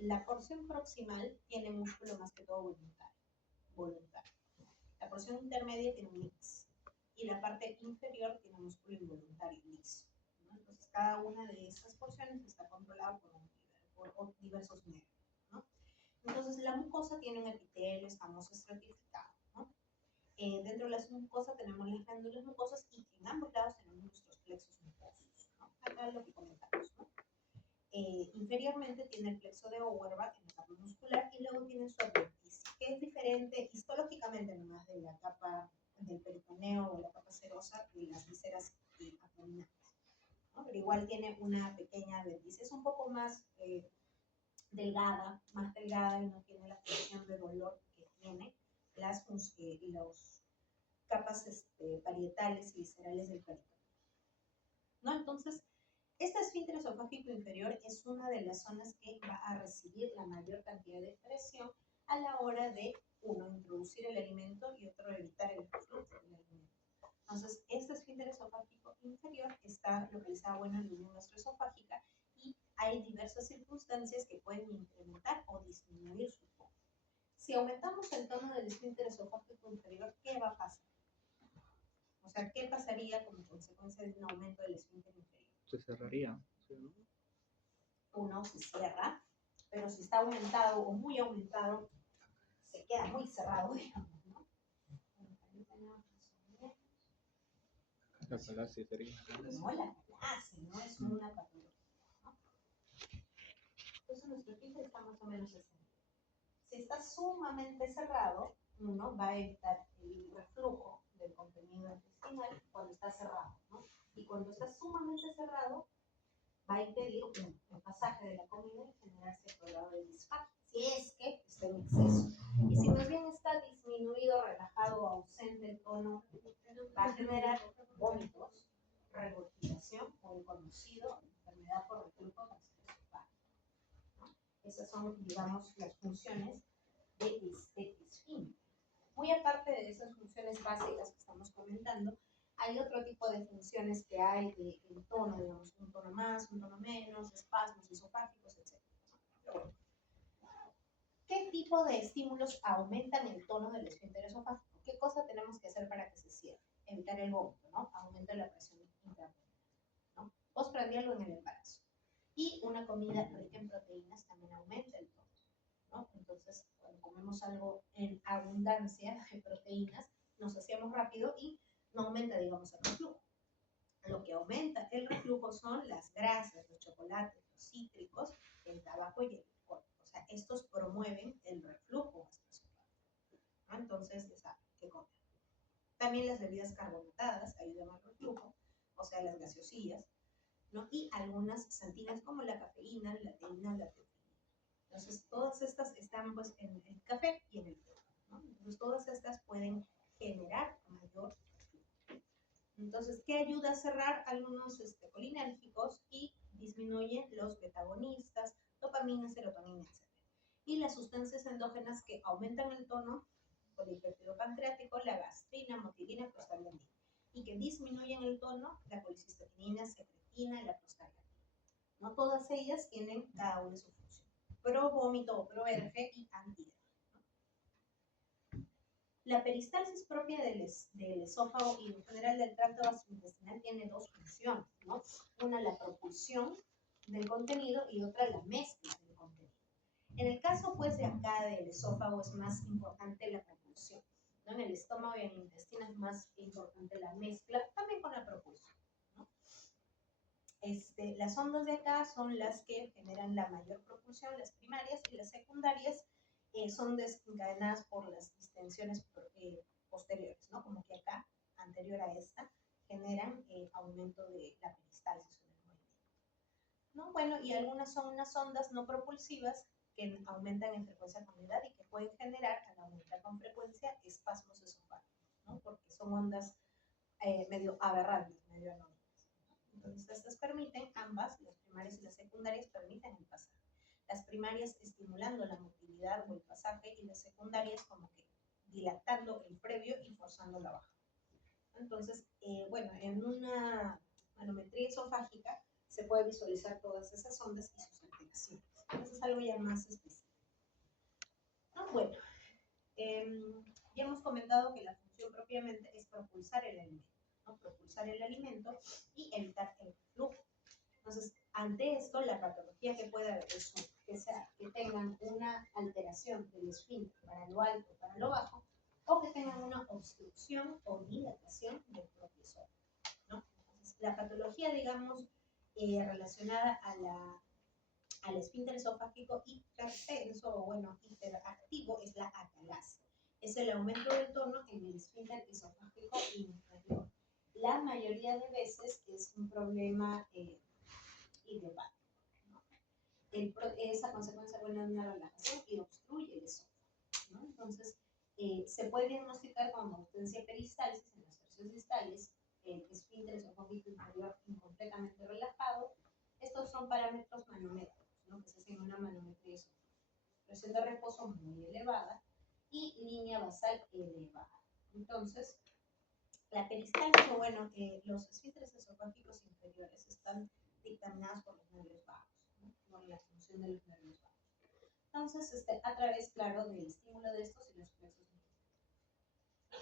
La porción proximal tiene músculo más que todo voluntario. La porción intermedia tiene un mix. Y la parte inferior tiene músculo involuntario liso, ¿no? Entonces, cada una de estas porciones está controlada por diversos nervios, ¿no? Entonces, la mucosa tiene un epitelio escamoso estratificado, ¿no? Dentro de la mucosa tenemos las glándulas mucosas y en ambos lados tenemos nuestros plexos mucosos, ¿no? Acá es lo que comentamos, ¿no? Inferiormente tiene el plexo de Auerbach en la capa muscular y luego tiene su adventicia, que es diferente histológicamente nomás de la capa del peritoneo o la capa serosa de las vísceras abdominales, ¿no? Pero igual tiene una pequeña adventicia, es un poco más delgada y no tiene la tensión de dolor que tiene los capas parietales y viscerales del peritoneo, ¿no? Entonces, este esfínter esofágico inferior es una de las zonas que va a recibir la mayor cantidad de presión a la hora de, uno, introducir el alimento y otro, evitar el reflujo del alimento. Entonces, este esfínter esofágico inferior está localizado, en la unión gastroesofágica y hay diversas circunstancias que pueden incrementar o disminuir su tono. Si aumentamos el tono del esfínter esofágico inferior, ¿qué va a pasar? O sea, ¿qué pasaría como consecuencia de un aumento del esfínter inferior? Se cerraría. ¿Sí, no? Uno se cierra, pero si está aumentado o muy aumentado, se queda muy cerrado, digamos, ¿no? La falacia sería. No, la clase, no es una patología, ¿no? Entonces nuestro esfínter está más o menos así. Si está sumamente cerrado, uno va a evitar el reflujo del contenido intestinal cuando está cerrado, ¿no? Y cuando está sumamente cerrado, va a impedir el pasaje de la comida y generar cierto grado de disfagia, si es que está en exceso. Y si más bien está disminuido, relajado o ausente el tono, va a generar vómitos, regurgitación o el conocido enfermedad por reflujo gastroesofágico, ¿no? Esas son, digamos, las funciones de este esfínter. Muy aparte de esas funciones básicas que estamos comentando, hay otro tipo de funciones que hay del tono, digamos, un tono más, un tono menos, espasmos esofágicos, etc. Pero bueno, ¿qué tipo de estímulos aumentan el tono del esfínter esofágico? ¿Qué cosa tenemos que hacer para que se cierre? Evitar el vómito, ¿no? Aumenta la presión intraabdominal, ¿no? Postprandial o en el embarazo. Y una comida rica en proteínas también aumenta el tono, ¿no? Entonces, cuando comemos algo en abundancia de proteínas, nos saciamos rápido y no aumenta, digamos, el reflujo. Lo que aumenta el reflujo son las grasas, los chocolates, los cítricos, el tabaco y el alcohol. O sea, estos promueven el reflujo gastroesofágico, ¿no? Entonces, ya saben qué comer. También las bebidas carbonatadas ayudan al reflujo, o sea, las gaseosillas, ¿no? Y algunas santinas como la cafeína, la teína o la teofilina. Entonces, todas estas están pues en el café y en el té, ¿no? Entonces, todas estas pueden generar mayor reflujo. Entonces, ¿qué ayuda a cerrar? Algunos colinérgicos y disminuyen los betagonistas, dopamina, serotonina, etc. Y las sustancias endógenas que aumentan el tono, polipéptido pancreático, la gastrina, motilina, prostaglandina, y que disminuyen el tono, la colicistoquinina, secretina y la prostaglandina, ¿no? Todas ellas tienen cada una su función. Pro vómito o pro RG y anti-RG. La peristalsis propia del esófago y en general del tracto gastrointestinal tiene dos funciones, ¿no? Una, la propulsión del contenido y otra, la mezcla del contenido. En el caso, pues, de acá del esófago es más importante la propulsión, ¿no? En el estómago y en el intestino es más importante la mezcla, también con la propulsión, ¿no? Las ondas de acá son las que generan la mayor propulsión, las primarias, y las secundarias son desencadenadas por las distensiones posteriores, ¿no? Como que acá, anterior a esta, generan aumento de la peristalsis en el movimiento, ¿no? Bueno, y algunas son unas ondas no propulsivas que aumentan en frecuencia con edad y que pueden generar, al aumentar con frecuencia, espasmos esofágicos, ¿no? Porque son ondas medio aberrantes, medio anómalas. Entonces, estas permiten, ambas, las primarias y las secundarias, permiten el pasaje. Las primarias estimulando la motilidad o el pasaje y las secundarias como que dilatando el previo y forzando la bajada. Entonces, bueno, en una manometría esofágica se puede visualizar todas esas ondas y sus alteraciones. Eso es algo ya más específico. Bueno, ya hemos comentado que la función propiamente es propulsar el alimento, ¿no? Propulsar el alimento y evitar el reflujo. Entonces, ante esto, la patología que puede haber es que tengan una alteración del esfínter para lo alto o para lo bajo, o que tengan una obstrucción o dilatación del propio esófago, ¿no? Entonces, la patología, digamos, relacionada al esfínter esofágico hipertenso o, bueno, hiperactivo es la atalasia. Es el aumento del tono en el esfínter esofágico inferior. La mayoría de veces es un problema idiopático, ¿no? Esa consecuencia, bueno, de una relajación y obstruye el esófago, ¿no? Entonces, Se puede diagnosticar con ausencia peristalsis en los tercios distales, esfínter esofágico inferior incompletamente relajado. Estos son parámetros manométricos, ¿no? Que se hacen en una manometría esofágica. Presión de reposo muy elevada y línea basal elevada. Entonces, la peristalsis, o bueno, los esfínteres esofágicos inferiores están dictaminados por los nervios vagos, ¿no? Por la función de los nervios vagos. Entonces, a través, claro, del estímulo de estos y los plexos.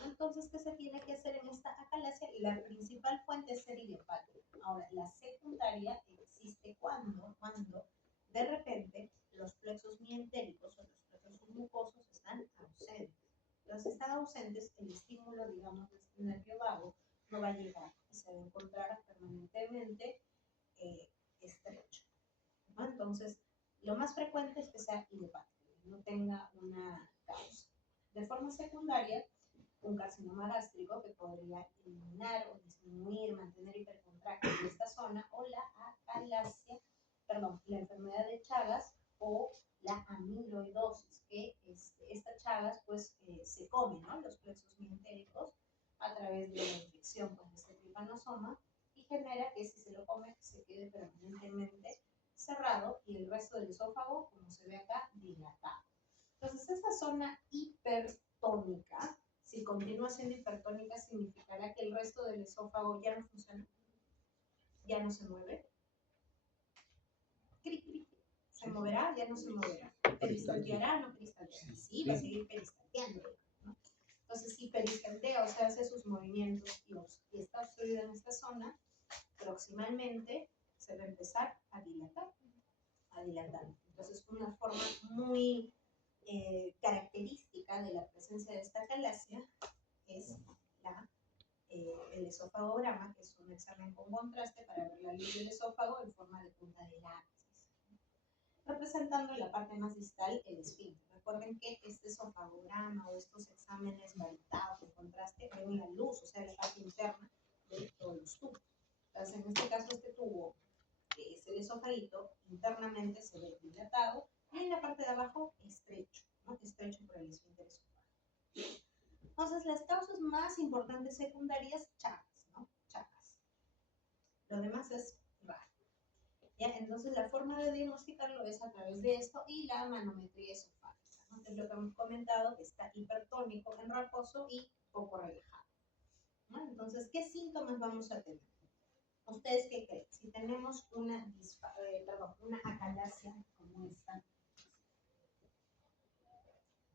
Entonces, ¿qué se tiene que hacer en esta acalasia? La principal fuente es ser idiopática. Ahora, la secundaria existe cuando de repente los plexos mientéricos o los plexos mucosos están ausentes. Los están ausentes, el estímulo, digamos, de este nervio vago no va a llegar y se va a encontrar permanentemente estrecho, ¿no? Entonces, lo más frecuente es que sea idiopático, no tenga una causa. De forma secundaria, un carcinoma gástrico que podría eliminar o disminuir, mantener hipercontráctil en esta zona, o la acalasia, la enfermedad de Chagas o la amiloidosis, que esta Chagas pues se come, ¿no? Los plexos mientéricos a través de la infección con este trypanosoma y genera que si se lo come se quede permanentemente cerrado y el resto del esófago, como se ve acá, dilatado. Entonces, esta zona hipertónica, si continúa siendo hipertónica, significará que el resto del esófago ya no funciona, ya no se mueve. ¿Se moverá? Ya no se moverá. ¿Peristalteará? No peristalteará. Sí, va a seguir peristalteando, ¿no? Entonces, si peristaltea, o sea, hace sus movimientos y está obstruida en esta zona, proximalmente se va a empezar a dilatar. Entonces, una forma muy característica de la presencia de esta acalasia es el esófagograma, que es un examen con contraste para ver la luz del esófago en forma de punta de lápiz, representando en la parte más distal el esfínter. Recuerden que este esofagograma o estos exámenes varitados en contraste ven la luz, o sea, la parte interna de todos los tubos. Entonces, en este caso, este tubo, que es el esofaguito, internamente se ve dilatado y en la parte de abajo estrecho, ¿no? Estrecho por el esfínter esofágico. Entonces, las causas más importantes secundarias, Chagas, ¿no? Chagas. Lo demás es raro. ¿Ya? Entonces, la forma de diagnosticarlo es a través de esto y la manometría esofágica, ¿no? Que es lo que hemos comentado, que está hipertónico en reposo y poco relajado, ¿no? Entonces, ¿qué síntomas vamos a tener? ¿Ustedes qué creen? Si tenemos una acalasia como esta,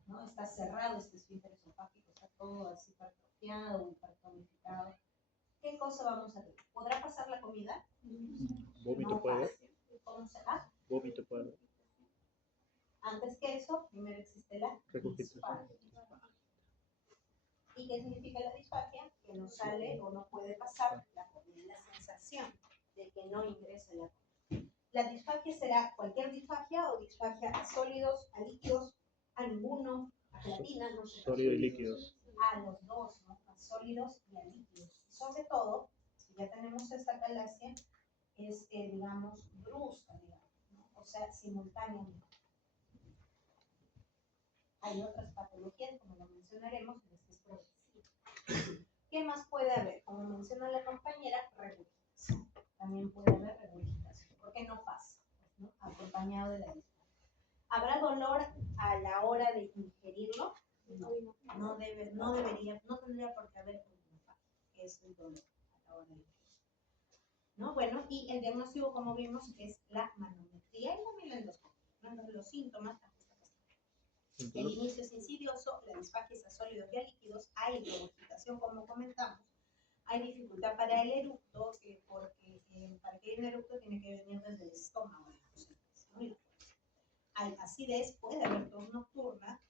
¿no? Está cerrado este esfínter esofágico, está todo así hipertrofiado, hipertonificado. ¿Qué cosa vamos a tener? ¿Podrá pasar la comida? Vómito No puede pasa. ¿Cómo será? Vómito puede Antes que eso, primero existe la disfagia. ¿Y qué significa la disfagia? Que no sale o no puede pasar la comida, la sensación de que no ingresa la comida. La disfagia será cualquier disfagia o disfagia a sólidos, a líquidos, a ninguno, a gelatina, no sé. Sólidos y líquidos. A los dos, ¿no? A sólidos y a líquidos. Y sobre todo, si ya tenemos esta acalasia, es, digamos, brusca, digamos, ¿no? O sea, simultáneamente. Hay otras patologías, como lo mencionaremos, en este es progresivo. ¿Qué más puede haber? Como mencionó la compañera, regurgitación. También puede haber regurgitación. ¿Por qué no pasa? ¿No? Acompañado de la disfagia. ¿Habrá dolor a la hora de ingerirlo? No tendría por qué haber una que es el dolor a la hora de ingerirlo, ¿no? Bueno, y el diagnóstico, como vimos, es la manometría y también la endoscopia, ¿no? Entonces, los síntomas, el inicio es insidioso, la disfagia es a sólidos y a líquidos, hay regurgitación, como comentamos, hay dificultad para el eructo, porque para que haya un eructo tiene que venir desde el estómago, ¿no? Hay acidez, puede haber tos nocturna,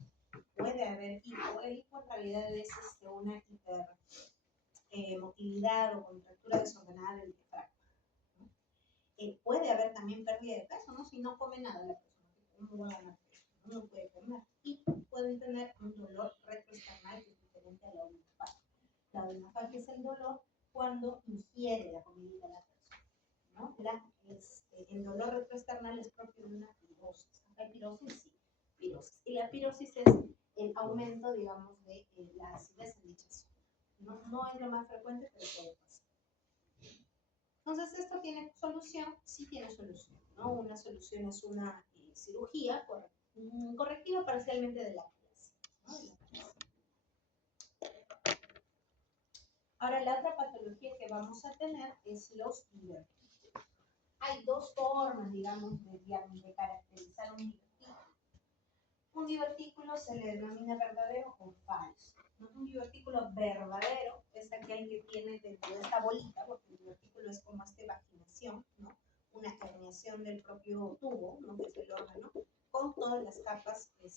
puede haber hipo. El hipo en realidad es una hipermotilidad o contractura desordenada del diafragma, ¿no? Puede haber también pérdida de peso, ¿no? Si no come nada la persona, ¿cómo va a ganar peso? No puede comer. Y pueden tener un dolor retroesternal que es diferente a la odinofagia. La odinofagia es el dolor cuando ingiere la comida de la persona, ¿no? El dolor retroesternal es propio de una pirosis. ¿Hay pirosis? Sí. pirosis. Y la pirosis es el aumento, digamos, de la acidez en dicha zona. No es lo más frecuente, pero puede pasar. Entonces, ¿esto tiene solución? Sí tiene solución, ¿no? Una solución es una cirugía correctiva parcialmente de la clase, ¿no? Ahora, la otra patología que vamos a tener es los divertículos. Hay dos formas, digamos, de caracterizar un divertículo. Un divertículo se le denomina verdadero o falso. Un divertículo verdadero es aquel que tiene dentro de esta bolita, porque el divertículo es como esta vaginación, ¿no? Una herniación del propio tubo, ¿no? Que es el órgano, con todas las capas del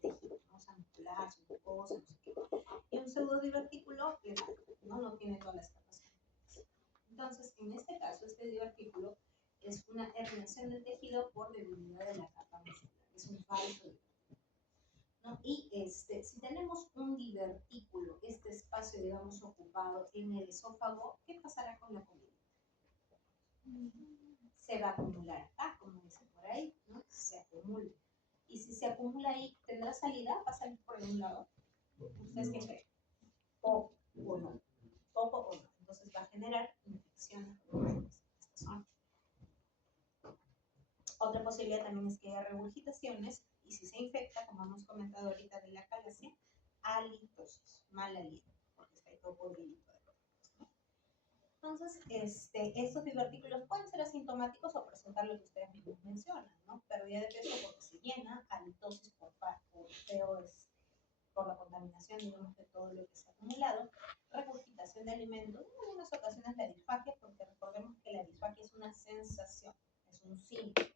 tejido, ¿no? O sea, muscular, submucosa, no sé qué. Y un pseudodivertículo no tiene todas las capas. Entonces, en este caso, este divertículo es una herniación del tejido por debilidad de la capa muscular. Es un falso divertículo, ¿no? Y si tenemos un divertículo, este espacio, digamos, ocupado en el esófago, ¿qué pasará con la comida? Se va a acumular acá, como dice por ahí, ¿no? Se acumula. Y si se acumula ahí, ¿tendrá salida? ¿Va a salir por algún lado? ¿Ustedes qué creen? Poco o no. Poco o no. Entonces va a generar infecciones en esta zona. Otra posibilidad también es que haya regurgitaciones y si se infecta, como hemos comentado ahorita de la calasia, halitosis, mal aliento, porque está ahí todo podridito. Entonces, estos divertículos pueden ser asintomáticos o presentar lo que ustedes mismos mencionan, ¿no? Pérdida de peso porque se llena, halitosis por la contaminación, digamos, de todo lo que se ha acumulado, regurgitación de alimentos, en algunas ocasiones la disfagia, porque recordemos que la disfagia es una sensación, es un síntoma.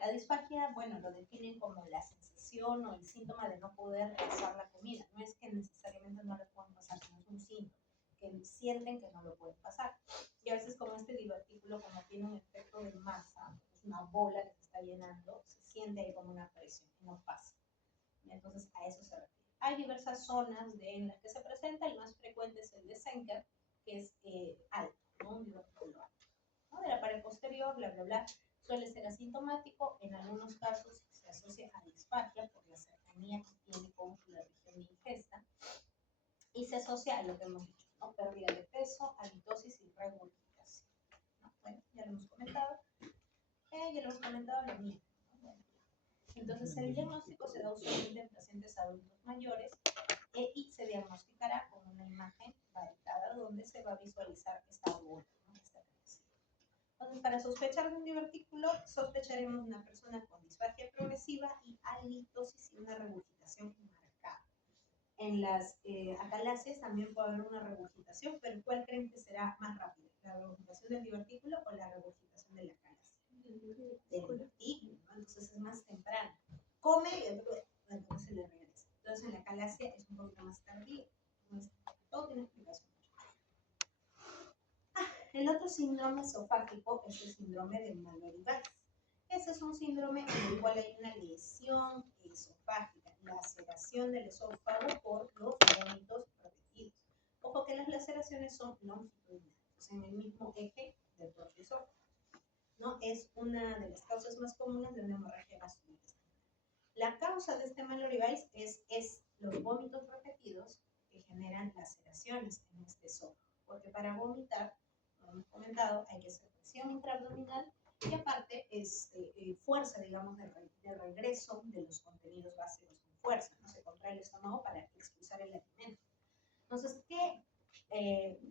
La disfagia, bueno, lo definen como la sensación o el síntoma de no poder pasar la comida. No es que necesariamente no lo puedan pasar, sino es un síntoma, que sienten que no lo pueden pasar. Y a veces como este divertículo, como tiene un efecto de masa, es una bola que se está llenando, se siente ahí como una presión y no pasa. Entonces a eso se refiere. Hay diversas zonas en las que se presenta, el más frecuente es el de Senker, que es alto, ¿no? Un divertículo alto, ¿no? De la pared posterior, bla, bla, bla. Suele ser asintomático, en algunos casos se asocia a disfagia por la cercanía que tiene con la región de ingesta y se asocia a lo que hemos dicho, ¿no? Pérdida de peso, halitosis y regurgitación, ¿no? Bueno, ya lo hemos comentado lo mismo, ¿no? Bueno, entonces el diagnóstico se da usualmente en pacientes adultos mayores y se diagnosticará con una imagen variada donde se va a visualizar esta bola, ¿no? Entonces, para sospechar de un divertículo, sospecharemos de una persona con disfagia progresiva y halitosis y una regurgitación marcada. En las acalacias también puede haber una regurgitación, pero ¿cuál creen que será más rápida? ¿La regurgitación del divertículo o la regurgitación de la acalacia? Del divertículo, ¿no? Entonces es más temprano. Come y entonces se le regresa. Entonces en la acalacia es un poquito más tardío. Entonces, todo tiene explicación. El otro síndrome esofágico es el síndrome de Mallory-Weiss. Ese es un síndrome en el cual hay una lesión esofágica, laceración del esófago por los vómitos protegidos. Ojo que las laceraciones son longitudinales, o sea, en el mismo eje del propio esófago, ¿no? Es una de las causas más comunes de una hemorragia gastrointestinal. La causa de este Mallory-Weiss es los vómitos repetidos que generan laceraciones en este esófago, porque para vomitar, como hemos comentado, hay que hacer presión intraabdominal y aparte fuerza, digamos, de regreso de los contenidos gástricos con fuerza, ¿no? Se contrae el estómago para expulsar el alimento. Entonces, ¿qué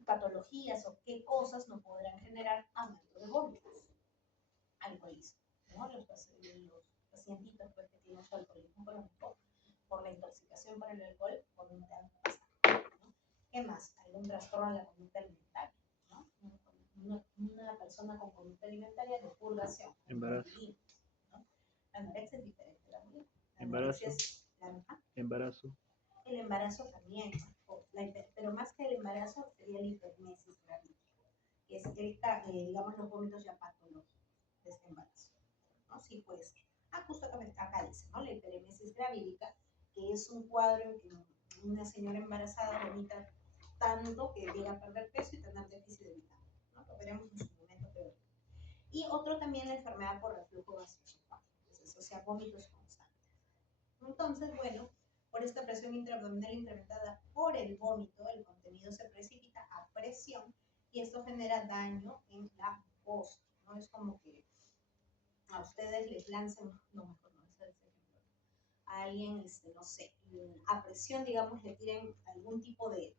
patologías o qué cosas no podrán generar aumento de vómitos? Alcoholismo, ¿no? Los pacientitos pues, que tienen su alcoholismo crónico, por la intoxicación por el alcohol, vomitan bastante, ¿no? ¿Qué más? Algún trastorno de la conducta alimentaria, ¿no? Una persona con conducta alimentaria de purgación. Embarazo. ¿No? La anorexia es diferente de la bulimia. Embarazo. Embarazo. El embarazo también, pero más que el embarazo sería la hipermesis gravídica, que es digamos, los vómitos ya patológicos de este embarazo, ¿no? Sí, pues, justo acá dice, ¿no? La hiperemesis gravídica, que es un cuadro en que una señora embarazada vomita tanto que llega a perder peso y tener déficit de vitamina, ¿no? Lo veremos en su momento peor. Y otro también la enfermedad por reflujo gastroesofágico, que es o sea, vómitos constantes. Entonces, bueno, por esta presión intraabdominal incrementada por el vómito, el contenido se precipita a presión y esto genera daño en la postura, ¿no? Es como que a ustedes les lancen, no, mejor no, ese es el ejemplo. A alguien, no sé, a presión, digamos, le tiren algún tipo de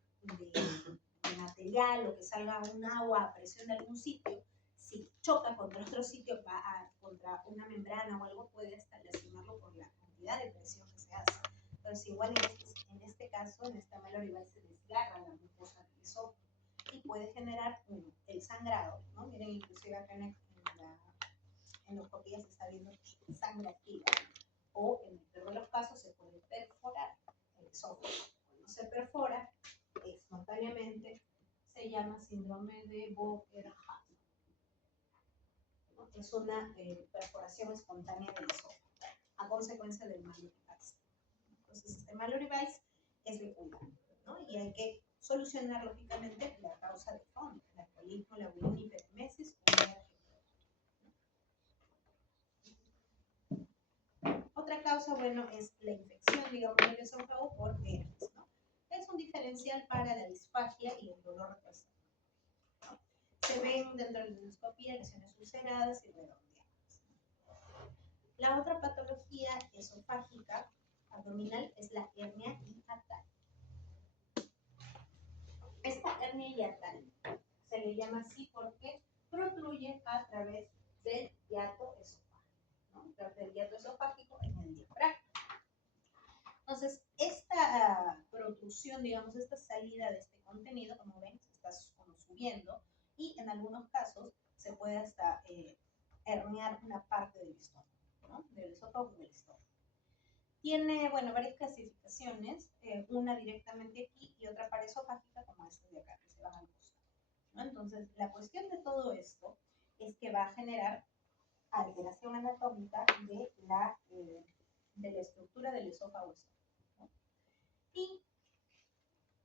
material o que salga un agua a presión de algún sitio, si choca contra otro sitio, contra una membrana o algo, puede hasta lastimarlo por la cantidad de presión que se hace. Entonces, igual en este caso, en esta malorival se desgarra la mucosa del esófago y puede generar el sangrado, ¿no? Miren, inclusive acá en la endoscopía se está viendo sangre activa. O en el peor de los casos se puede perforar el esófago. Cuando se perfora, espontáneamente se llama síndrome de Boer-Haave. ¿No? Es una perforación espontánea del esófago a consecuencia del malorivirus. Entonces, este malorivirus es peculiar, ¿no? Y hay que solucionar lógicamente la causa de fondo, el alcoholismo, la bulimia, hiperemesis o la. Otra causa, bueno, es la infección, digamos, del esófago por herpes, ¿no? Es un diferencial para la disfagia y el dolor respiratorio, ¿no? Se ven dentro de la endoscopía lesiones ulceradas y redondeadas. La otra patología esofágica abdominal es la hernia hiatal. Esta hernia hiatal se le llama así porque protruye a través del hiato esofágico, ¿no? A través del hiato esofágico en el diafragma. Entonces, esta protrusión, digamos, esta salida de este contenido, como ven, se está como subiendo y en algunos casos se puede hasta herniar una parte del estómago, ¿no? Del esófago del estómago. Tiene, bueno, varias clasificaciones, una directamente aquí y otra paraesofágica, como esta de acá, que se van al costado, ¿no? Entonces, la cuestión de todo esto es que va a generar alteración anatómica de la estructura del esófago, ¿no? Y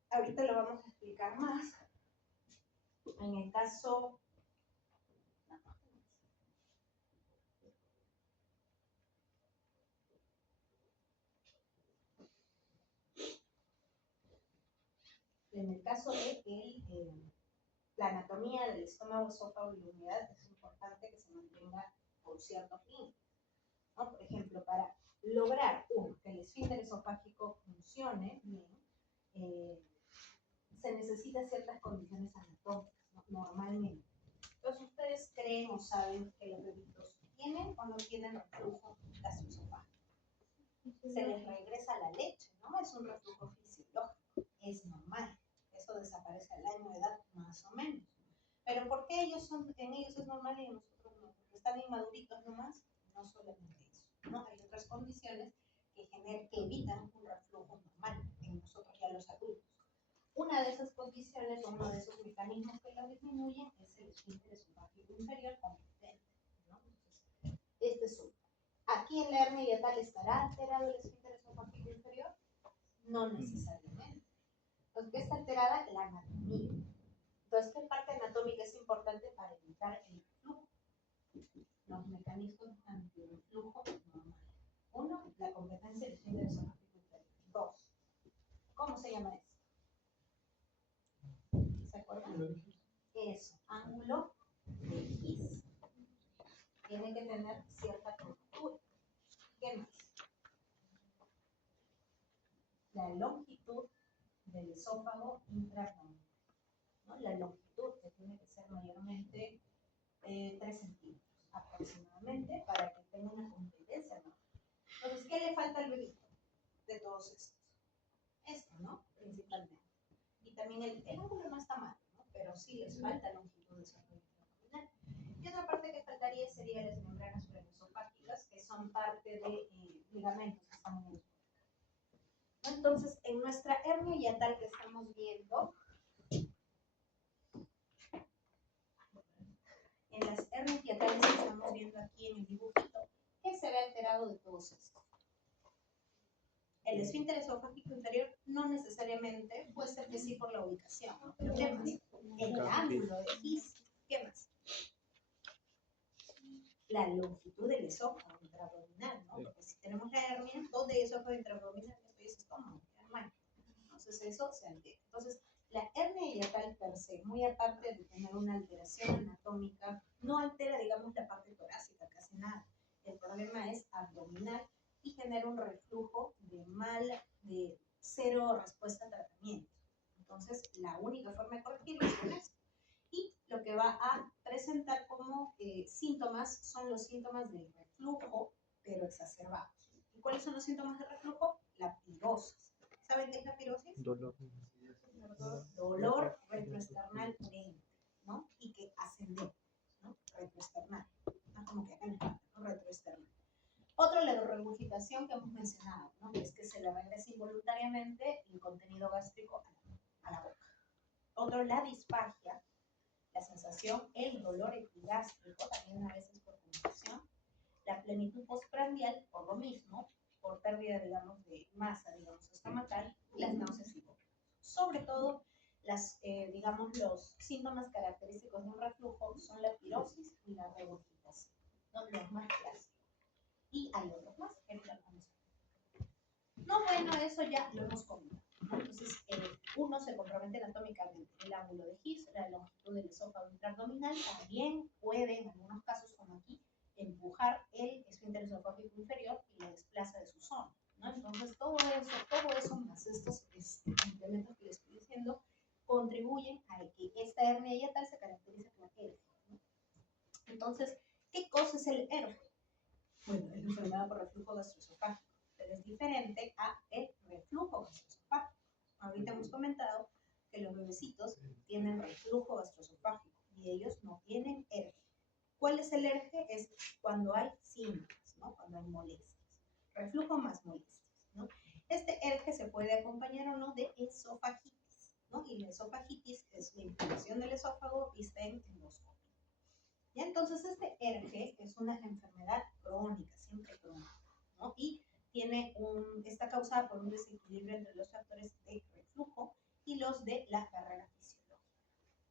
ahorita lo vamos a explicar más. En el caso... En el caso de la anatomía del estómago, esófago y la humedad, es importante que se mantenga por ciertos límites, ¿no? Por ejemplo, para lograr que el esfínter esofágico funcione bien, se necesitan ciertas condiciones anatómicas, ¿no? Normalmente. Entonces, ¿ustedes creen o saben que los bebitos tienen o no tienen reflujo gastroesofágico? Se les regresa la leche, ¿no? Es un reflujo fisiológico, es normal. Eso desaparece al año de edad, más o menos. Pero ¿por qué en ellos es normal y en nosotros no? Porque están inmaduritos nomás, no solamente eso, ¿no? Hay otras condiciones que evitan un reflujo normal en nosotros ya los adultos. Una de esas condiciones o uno de esos mecanismos que lo disminuyen es el esfínter esofágico inferior competente, ¿no? Entonces, este es uno. ¿Aquí en la hernia hiatal estará alterado el esfínter esofágico inferior? No necesariamente. Entonces, ¿qué está alterada? La anatomía. Entonces, ¿qué parte anatómica es importante para evitar el reflujo? Los mecanismos antirreflujo normales. Uno, la competencia del esfínter esofágico inferior. Dos, ¿cómo se llama eso? ¿Se acuerdan? Eso, ángulo de Gis. Tiene que tener cierta curvatura. ¿Qué más? La longitud del esófago intraabdominal, ¿no? La longitud que tiene que ser mayormente 3 centímetros aproximadamente para que tenga una competencia, ¿no? Entonces, ¿qué le falta al bebito de todos estos? Esto, ¿no? Principalmente. Y también el ángulo no está mal, ¿no? Pero sí les falta longitud del esófago intraabdominal. Y otra parte que faltaría serían las membranas esofágicas, que son parte de ligamentos que están en el esófago. Entonces, en nuestra hernia hiatal que estamos viendo, en las hernias hiatales que estamos viendo aquí en el dibujito, ¿qué se ve alterado de todos estos? El esfínter esofágico inferior no necesariamente, puede ser que sí por la ubicación, ¿no? Pero ¿qué más? El ángulo de Gis. ¿Qué más? La longitud del esófago intraabdominal. intraabdominal, ¿no? Porque si tenemos la hernia, ¿dónde es esófago intraabdominal? Esto es estómago, hermano. Entonces eso se altera. Entonces, la hernia hiatal per se, muy aparte de tener una alteración anatómica, no altera, digamos, la parte torácica, casi nada. El problema es abdominal y genera un reflujo de cero respuesta a tratamiento. Entonces, la única forma de corregirlo es con esto. Y lo que va a presentar como síntomas son los síntomas del reflujo, pero exacerbados. ¿Y cuáles son los síntomas de reflujo? La pirosis. ¿Saben qué es la pirosis? Dolor retroesternal urente, ¿no? Y que ascendente, ¿no? Retroesternal. No como que acá en el parte, ¿no? Retroesternal. Otro, la regurgitación que hemos mencionado, ¿no? Que es que se le regresa involuntariamente el contenido gástrico a la boca. Otro, la disfagia, la sensación, el dolor epigástrico, también a veces por confusión. La plenitud postprandial, por lo mismo, por pérdida, digamos, de masa, digamos, estomacal, las náuseas y vómitos. Sobre todo, digamos, los síntomas característicos de un reflujo son la pirosis y la regurgitación, ¿no? Los más clásicos. Y hay otros más que ahorita vamos a ver. No, bueno, eso ya lo hemos comentado. Entonces, uno se compromete anatómicamente el ángulo de His, la longitud del esófago intraabdominal, también puede, en algunos casos como aquí, empujar el esfínter esofágico inferior y lo desplaza de su zona, ¿no? Entonces, todo eso más estos complementos que les estoy diciendo, contribuyen a que esta hernia hiatal se caracterice por ERGE, ¿no? Entonces, ¿qué cosa es el ERGE? Bueno, es enfermedad por reflujo gastroesofágico, pero es diferente a el reflujo gastroesofágico. Ahorita hemos comentado que los bebecitos tienen reflujo gastroesofágico y ellos no tienen ERGE. ¿Cuál es el ERGE? Es cuando hay síntomas, ¿no? Cuando hay molestias. Reflujo más molestias, ¿no? Este ERGE se puede acompañar o no de esofagitis, ¿no? Y la esofagitis es la inflamación del esófago vista en endoscopia. Y entonces este ERGE es una enfermedad crónica, siempre crónica, ¿no? Y está causada por un desequilibrio entre los factores de reflujo y los de la barrera fisiológica,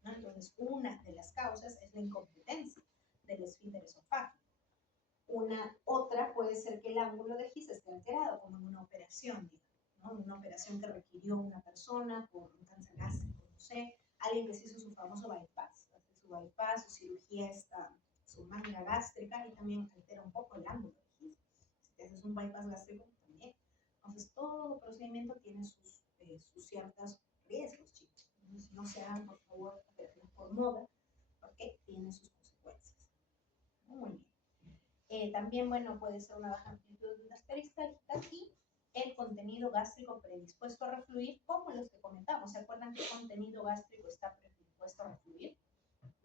¿no? Entonces, una de las causas es la incompetencia del esfínter esofágico. Otra puede ser que el ángulo de His esté alterado, como en una operación, ¿no? Una operación que requirió una persona por un cáncer gástrico, no sé, alguien que se hizo su famoso bypass, su bypass, su cirugía, su máquina gástrica, y también altera un poco el ángulo de His. Si te haces un bypass gástrico, también. Entonces, todo procedimiento tiene sus ciertos riesgos, chicos. Entonces, no se hagan, por favor, operaciones por moda, porque tiene sus consecuencias. Muy bien. También, bueno, puede ser una baja amplitud de las peristálticas y el contenido gástrico predispuesto a refluir, como los que comentamos. ¿Se acuerdan qué contenido gástrico está predispuesto a refluir?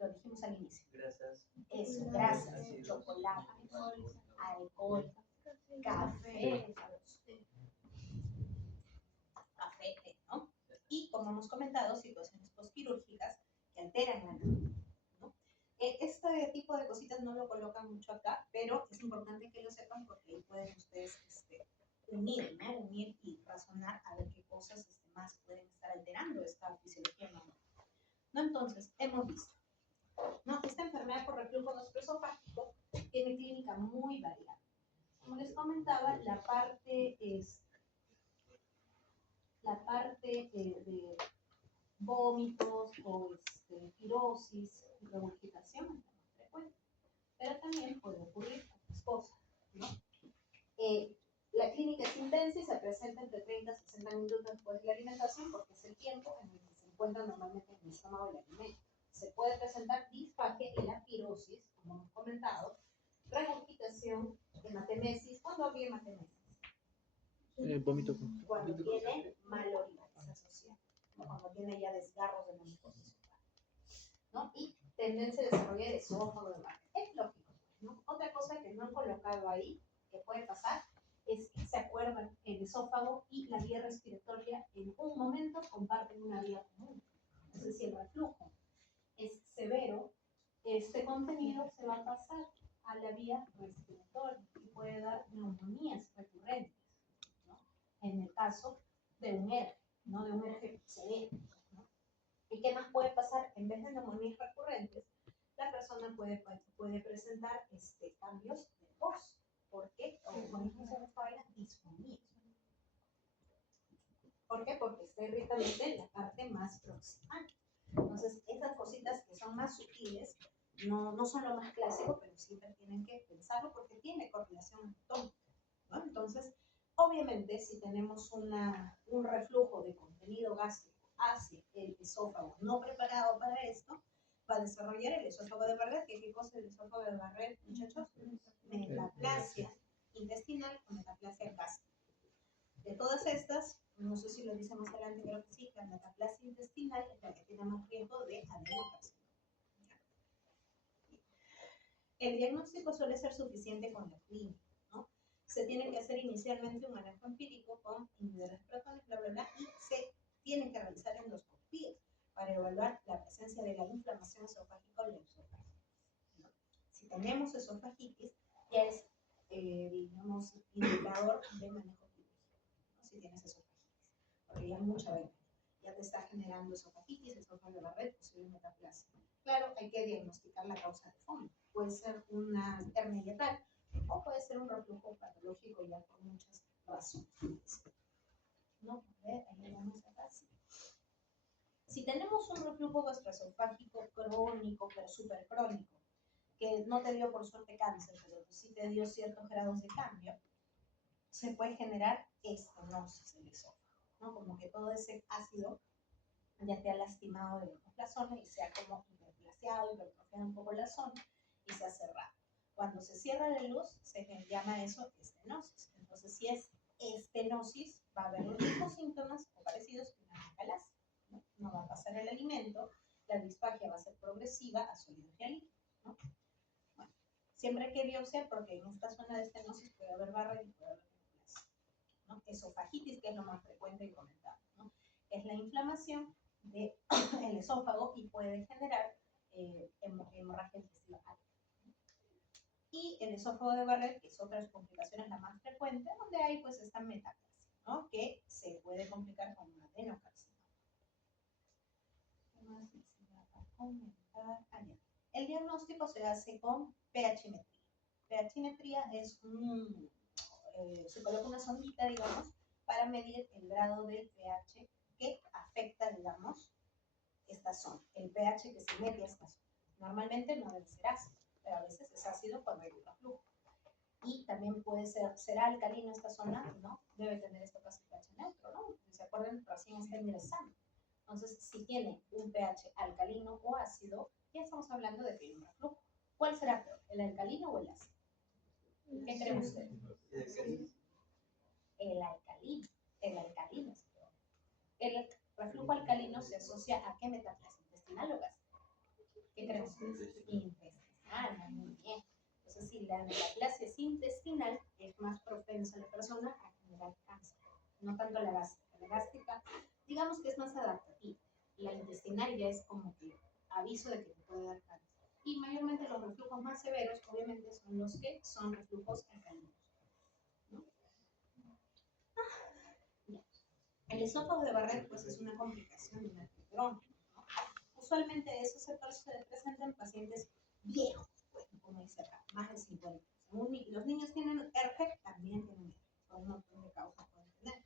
Lo dijimos al inicio. Grasas. Eso, grasas, chocolate, alcohol, café, ¿no? Y como hemos comentado, situaciones postquirúrgicas que alteran la anatomía, ¿no? Este tipo de cositas no lo colocan mucho acá, pero es importante que lo sepan porque ahí pueden ustedes unir, ¿no? Unir y razonar a ver qué cosas más pueden estar alterando esta fisiología normal, ¿no? Entonces, hemos visto, ¿no? Esta enfermedad por reflujo gastroesofágico tiene clínica muy variada. Como les comentaba, la parte de vómitos o pirosis y regurgitación es la más frecuente, pero también puede ocurrir otras cosas, ¿no? La clínica es intensa y se presenta entre 30 y 60 minutos después de la alimentación porque es el tiempo en el que se encuentra normalmente en el estómago el alimento. Se puede presentar disfagia y la pirosis, como hemos comentado, regurgitación, hematemesis, cuando había hematemesis. Vómito. Cuando tiene malorización social, ¿no? Cuando tiene ya desgarros de la mucosa, ¿no? Y tendencia a desarrollar esófago de barrio. Es lógico, ¿no? Otra cosa que no han colocado ahí, que puede pasar, es que se acuerdan, el esófago y la vía respiratoria en un momento comparten una vía común. Entonces, si el reflujo es severo, este contenido se va a pasar a la vía respiratoria y puede dar neumonías recurrentes, ¿no? En el caso de un ERGE, ¿no? De un ERGE severo, ¿no? ¿Y qué más puede pasar? En vez de neumonías recurrentes, la persona puede presentar cambios de voz, ¿Por qué? O bueno, ¿cómo se llama esta vaina? Disfonía. ¿Por qué? Porque está irritable en la parte más proximal. Entonces, esas cositas que son más sutiles no son lo más clásico, pero siempre tienen que pensarlo porque tiene correlación anatómica, ¿no? Entonces, obviamente, si tenemos un reflujo de contenido gástrico hacia el esófago no preparado para esto, va a desarrollar el esófago de Barrett. ¿Qué cosa es el esófago de Barrett, muchachos? Metaplasia intestinal o metaplasia gástrica. De todas estas, no sé si lo dice más adelante, creo que sí, la metaplasia intestinal es la que tiene más riesgo de adenocarcinoma. El diagnóstico suele ser suficiente con la clínica, ¿no? Se tiene que hacer inicialmente un manejo empírico con inhibidores de protones, bla, bla, bla, y se tiene que realizar endoscopías para evaluar la presencia de la inflamación esofágica o la esofagitis, ¿no? Si tenemos esofagitis, ya es, digamos, indicador de manejo quirúrgico, ¿no? Si tienes esofagitis, porque ya hay mucha vaina, ya te está generando esofagitis, esófago de Barrett, posible metaplasia. Claro, hay que diagnosticar la causa de fondo. Puede ser una hernia hiatal o puede ser un reflujo patológico ya por muchas razones. No, a ver, ahí vamos a ver. Si tenemos un reflujo gastroesofágico crónico, pero súper crónico, que no te dio por suerte cáncer, pero sí te dio ciertos grados de cambio, se puede generar estenosis del esófago, ¿no? Como que todo ese ácido ya te ha lastimado la zona y se ha como hiperplaseado, hipertrofiado un poco la zona y se ha cerrado. Cuando se cierra la luz, se llama eso estenosis. Entonces, si es estenosis, va a haber los mismos síntomas o parecidos que una micalacia, ¿no? No va a pasar el alimento, la disfagia va a ser progresiva a sólidos y a líquidos, ¿no? Bueno, siempre hay que biopsiar porque en esta zona de estenosis puede haber Barrett y puede haber micalacia, ¿no? Esofagitis, que es lo más frecuente y comentado, ¿no? Es la inflamación del esófago y puede generar hemorragia intestinal. Y el esófago de Barrett, que es otra de las complicaciones la más frecuente, donde hay pues esta metaplasia, ¿no? Que se puede complicar con un adenocarcinoma. ¿Qué más les iba a comentar? Allá. El diagnóstico se hace con pH-metría. pH-metría es se coloca una sondita, digamos, para medir el grado del pH que afecta, digamos, esta zona, el pH que se mete a esta zona. Normalmente no debe ser ácido, pero a veces es ácido cuando hay un reflujo. Y también puede ser alcalino esta zona, ¿no? Debe tener esto casi pH neutro, ¿no? Si se acuerdan, recién está ingresando. Entonces, si tiene un pH alcalino o ácido, ya estamos hablando de que hay un reflujo. ¿Cuál será peor, el alcalino o el ácido? ¿Qué creen ustedes? El alcalino. El alcalino es peor. El reflujo alcalino se asocia a qué metaplasia intestinal o gástrica. ¿Qué creen ustedes? Intestinal, muy bien. Entonces, si la metaplasia es intestinal, es más propensa a la persona a generar cáncer. No tanto la gástrica. La gástrica, digamos que es más adaptativa. La intestinal ya es como que aviso de que te puede dar cáncer. Y mayormente los reflujos más severos, obviamente, son los que son reflujos alcalinos, ¿no? El esófago de Barrett pues, es una complicación de una bronquio, ¿no? Usualmente eso se presenta en pacientes viejos, pues, como dice acá, más de 50. Los niños tienen ERGE, también tienen ERGE, por un montón de causas pueden tener.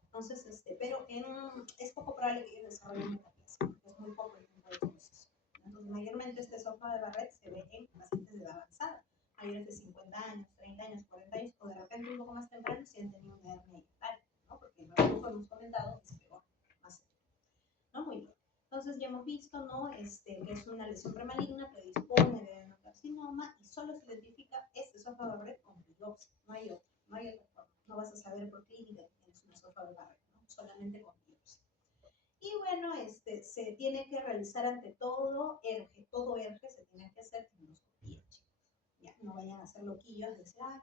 Entonces, pero es poco probable que ellos desarrollen metaplasia, es muy poco el tiempo de proceso. Entonces, mayormente este esófago de Barrett se ve en pacientes de edad avanzada, mayores de 50 años, 30 años, 40 años, o de repente un poco más temprano si han tenido una hernia hiatal, ¿no? Porque el reflujo hemos comentado es peor, más severo, ¿no? Muy bien. Entonces ya hemos visto, ¿no? Que es una lesión premaligna, predispone de adenocarcinoma y solo se identifica este esófago de Barrett con biopsia, no hay otra forma. No vas a saber por clínica que tienes un esófago de Barrett, ¿no? Solamente con biopsia. Y bueno, se tiene que realizar ante todo ERGE se tiene que hacer endoscopía, chicos. Ya, no vayan a hacer loquillos de decir, ay,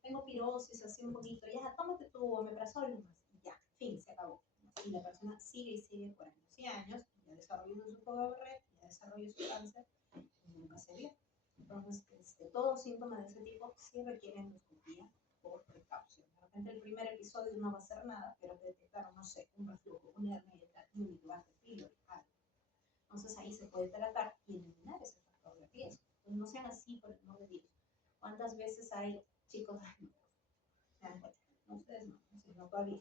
tengo pirosis, así un poquito, ya, tómate tu omeprazol nomás, y ya, fin, se acabó. Y la persona sigue y sigue por años y años, y ya desarrolló su esófago de Barrett, ya desarrolló su cáncer, y nunca se vio. Entonces, todos síntomas de ese tipo sí requieren endoscopía por precaución. De repente el primer episodio no va a ser nada, pero te detectaron, no sé, un reflujo, una hernia hiatal, un microarte pylori, algo. Entonces ahí se puede tratar y eliminar ese factor de riesgo. Pues no sean así, por el amor de Dios. ¿Cuántas veces hay chicos, se dan cuenta, no ustedes no, sino todavía,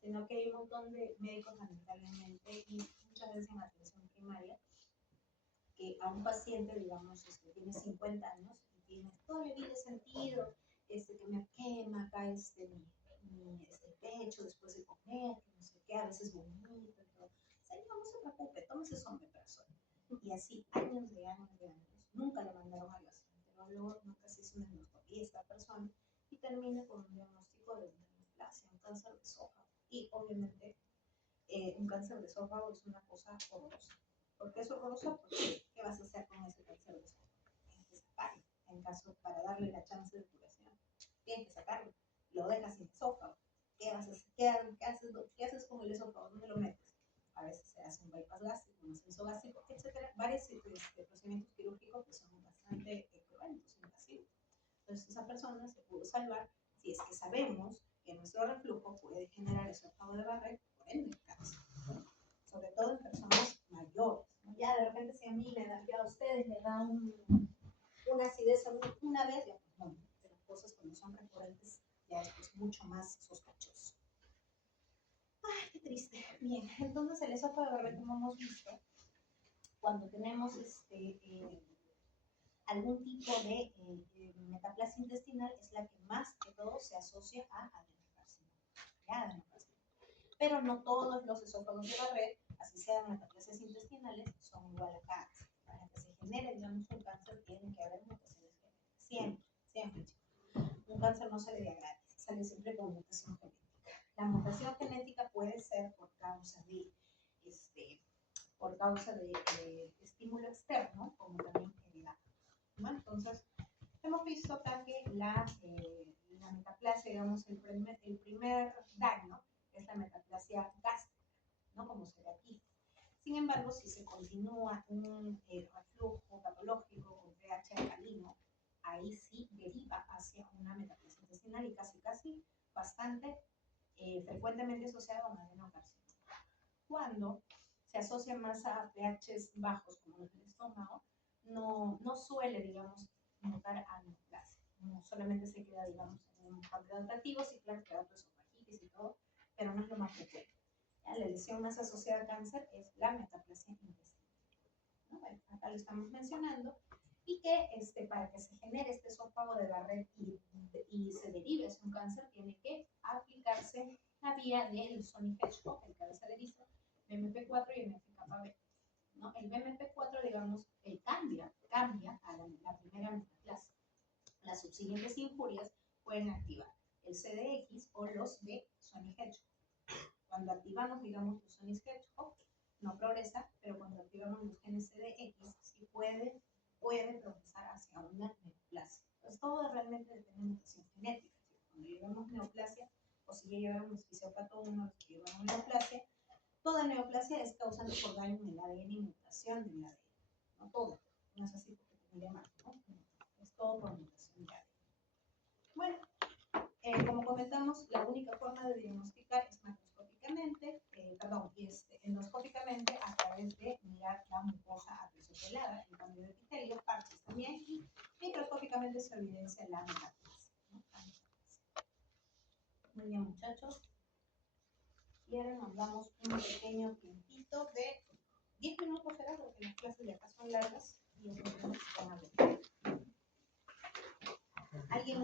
sino que hay un montón de médicos lamentablemente y muchas veces en atención primaria que a un paciente, digamos, tiene 50 años y tiene toda mi vida sentido, que me quema acá mi pecho después de comer, que no sé qué, a veces vomito y todo. Señor, no se preocupe, tómese su omeprazol. Y así, años de años de años, nunca le mandaron al gastroenterólogo, nunca se hizo una endoscopia esta persona y termina con un diagnóstico de una neoplasia, un cáncer de esófago. Y obviamente, un cáncer de esófago es una cosa horrorosa. ¿Por qué es horroroso? Porque ¿qué vas a hacer con ese cáncer de esófago? Tienes que sacarlo, en caso para darle la chance de curación. Tienes que sacarlo, lo dejas sin esófago. ¿Qué vas a hacer? ¿Qué haces con el esófago? ¿Dónde lo metes? A veces se hace un bypass gástrico, un ascenso gástrico, etcétera. Varios procedimientos quirúrgicos que son bastante cruentos, invasivos. Entonces, esa persona se pudo salvar si es que sabemos que nuestro reflujo puede generar esófago de Barrett, por ende cáncer. Sobre todo en personas mayores, ¿no? Ya de repente si a mí ya a ustedes me da una acidez una vez, ya pues no, pero cosas cuando son recurrentes ya es pues mucho más sospechoso. Ay, qué triste. Bien, entonces el esófago de Barrett, como hemos visto, cuando tenemos algún tipo de metaplasia intestinal, es la que más que todo se asocia a adenocarcinoma. Pero no todos los esófagos de Barrett, así sean metaplasias intestinales, son igual a cáncer. Para que se genere, digamos, un cáncer, tiene que haber mutaciones genéticas. Siempre, siempre, chicos. Un cáncer no sale de gratis, sale siempre con mutación genética. La mutación genética puede ser por causa de estímulo externo, como también heredado, ¿no? Entonces, hemos visto acá que la metaplasia, digamos, el primer daño es la metaplasia gástrica, ¿no? Como se ve aquí. Sin embargo, si se continúa un reflujo patológico con pH alcalino, ahí sí deriva hacia una metaplasia intestinal y casi bastante frecuentemente asociado a un adenocarcinoma. Cuando se asocia más a pHs bajos, como los del estómago, no suele, digamos, mutar a neoplasia. No solamente se queda, digamos, en un cambio adaptativo, sí, claro, queda esofágitis y todo, pero no es lo más frecuente. La lesión más asociada a cáncer es la metaplasia intestinal, ¿no? Bueno, acá lo estamos mencionando, y que para que se genere este esófago de Barrett y se derive hacia un cáncer, tiene que aplicarse la vía del Sony-Hedgehog, el cabeza de erizo, BMP4 y MFKB, ¿no? El BMP4, digamos, cambia a la primera metaplasia. Las subsiguientes injurias pueden activar el CDX o los de Sony-Hedgehog. Cuando activamos, digamos, los Sony-Hedgehog, no progresa, pero cuando activamos los genes CDX, sí puede progresar hacia una neoplasia. Entonces, todo realmente depende de mutación genética. Cuando llevamos neoplasia, o si ya llevamos fisiopato 1, los que llevamos neoplasia, toda neoplasia es causante por daño en el ADN y mutación del ADN. No todo, no es así porque tendría mal, ¿no? Es todo por mutación de ADN. Bueno, como comentamos, la única forma de diagnosticar es macroscópicamente, endoscópicamente a través de mirar la mucosa aterciopelada, el cambio de epitelio, parches también, y microscópicamente se evidencia la metaplasia, ¿no? Muy bien, muchachos. Y ahora nos damos un pequeño tiempito de 10 minutos, será, porque las clases de acá son largas y entonces van a ver. ¿Alguien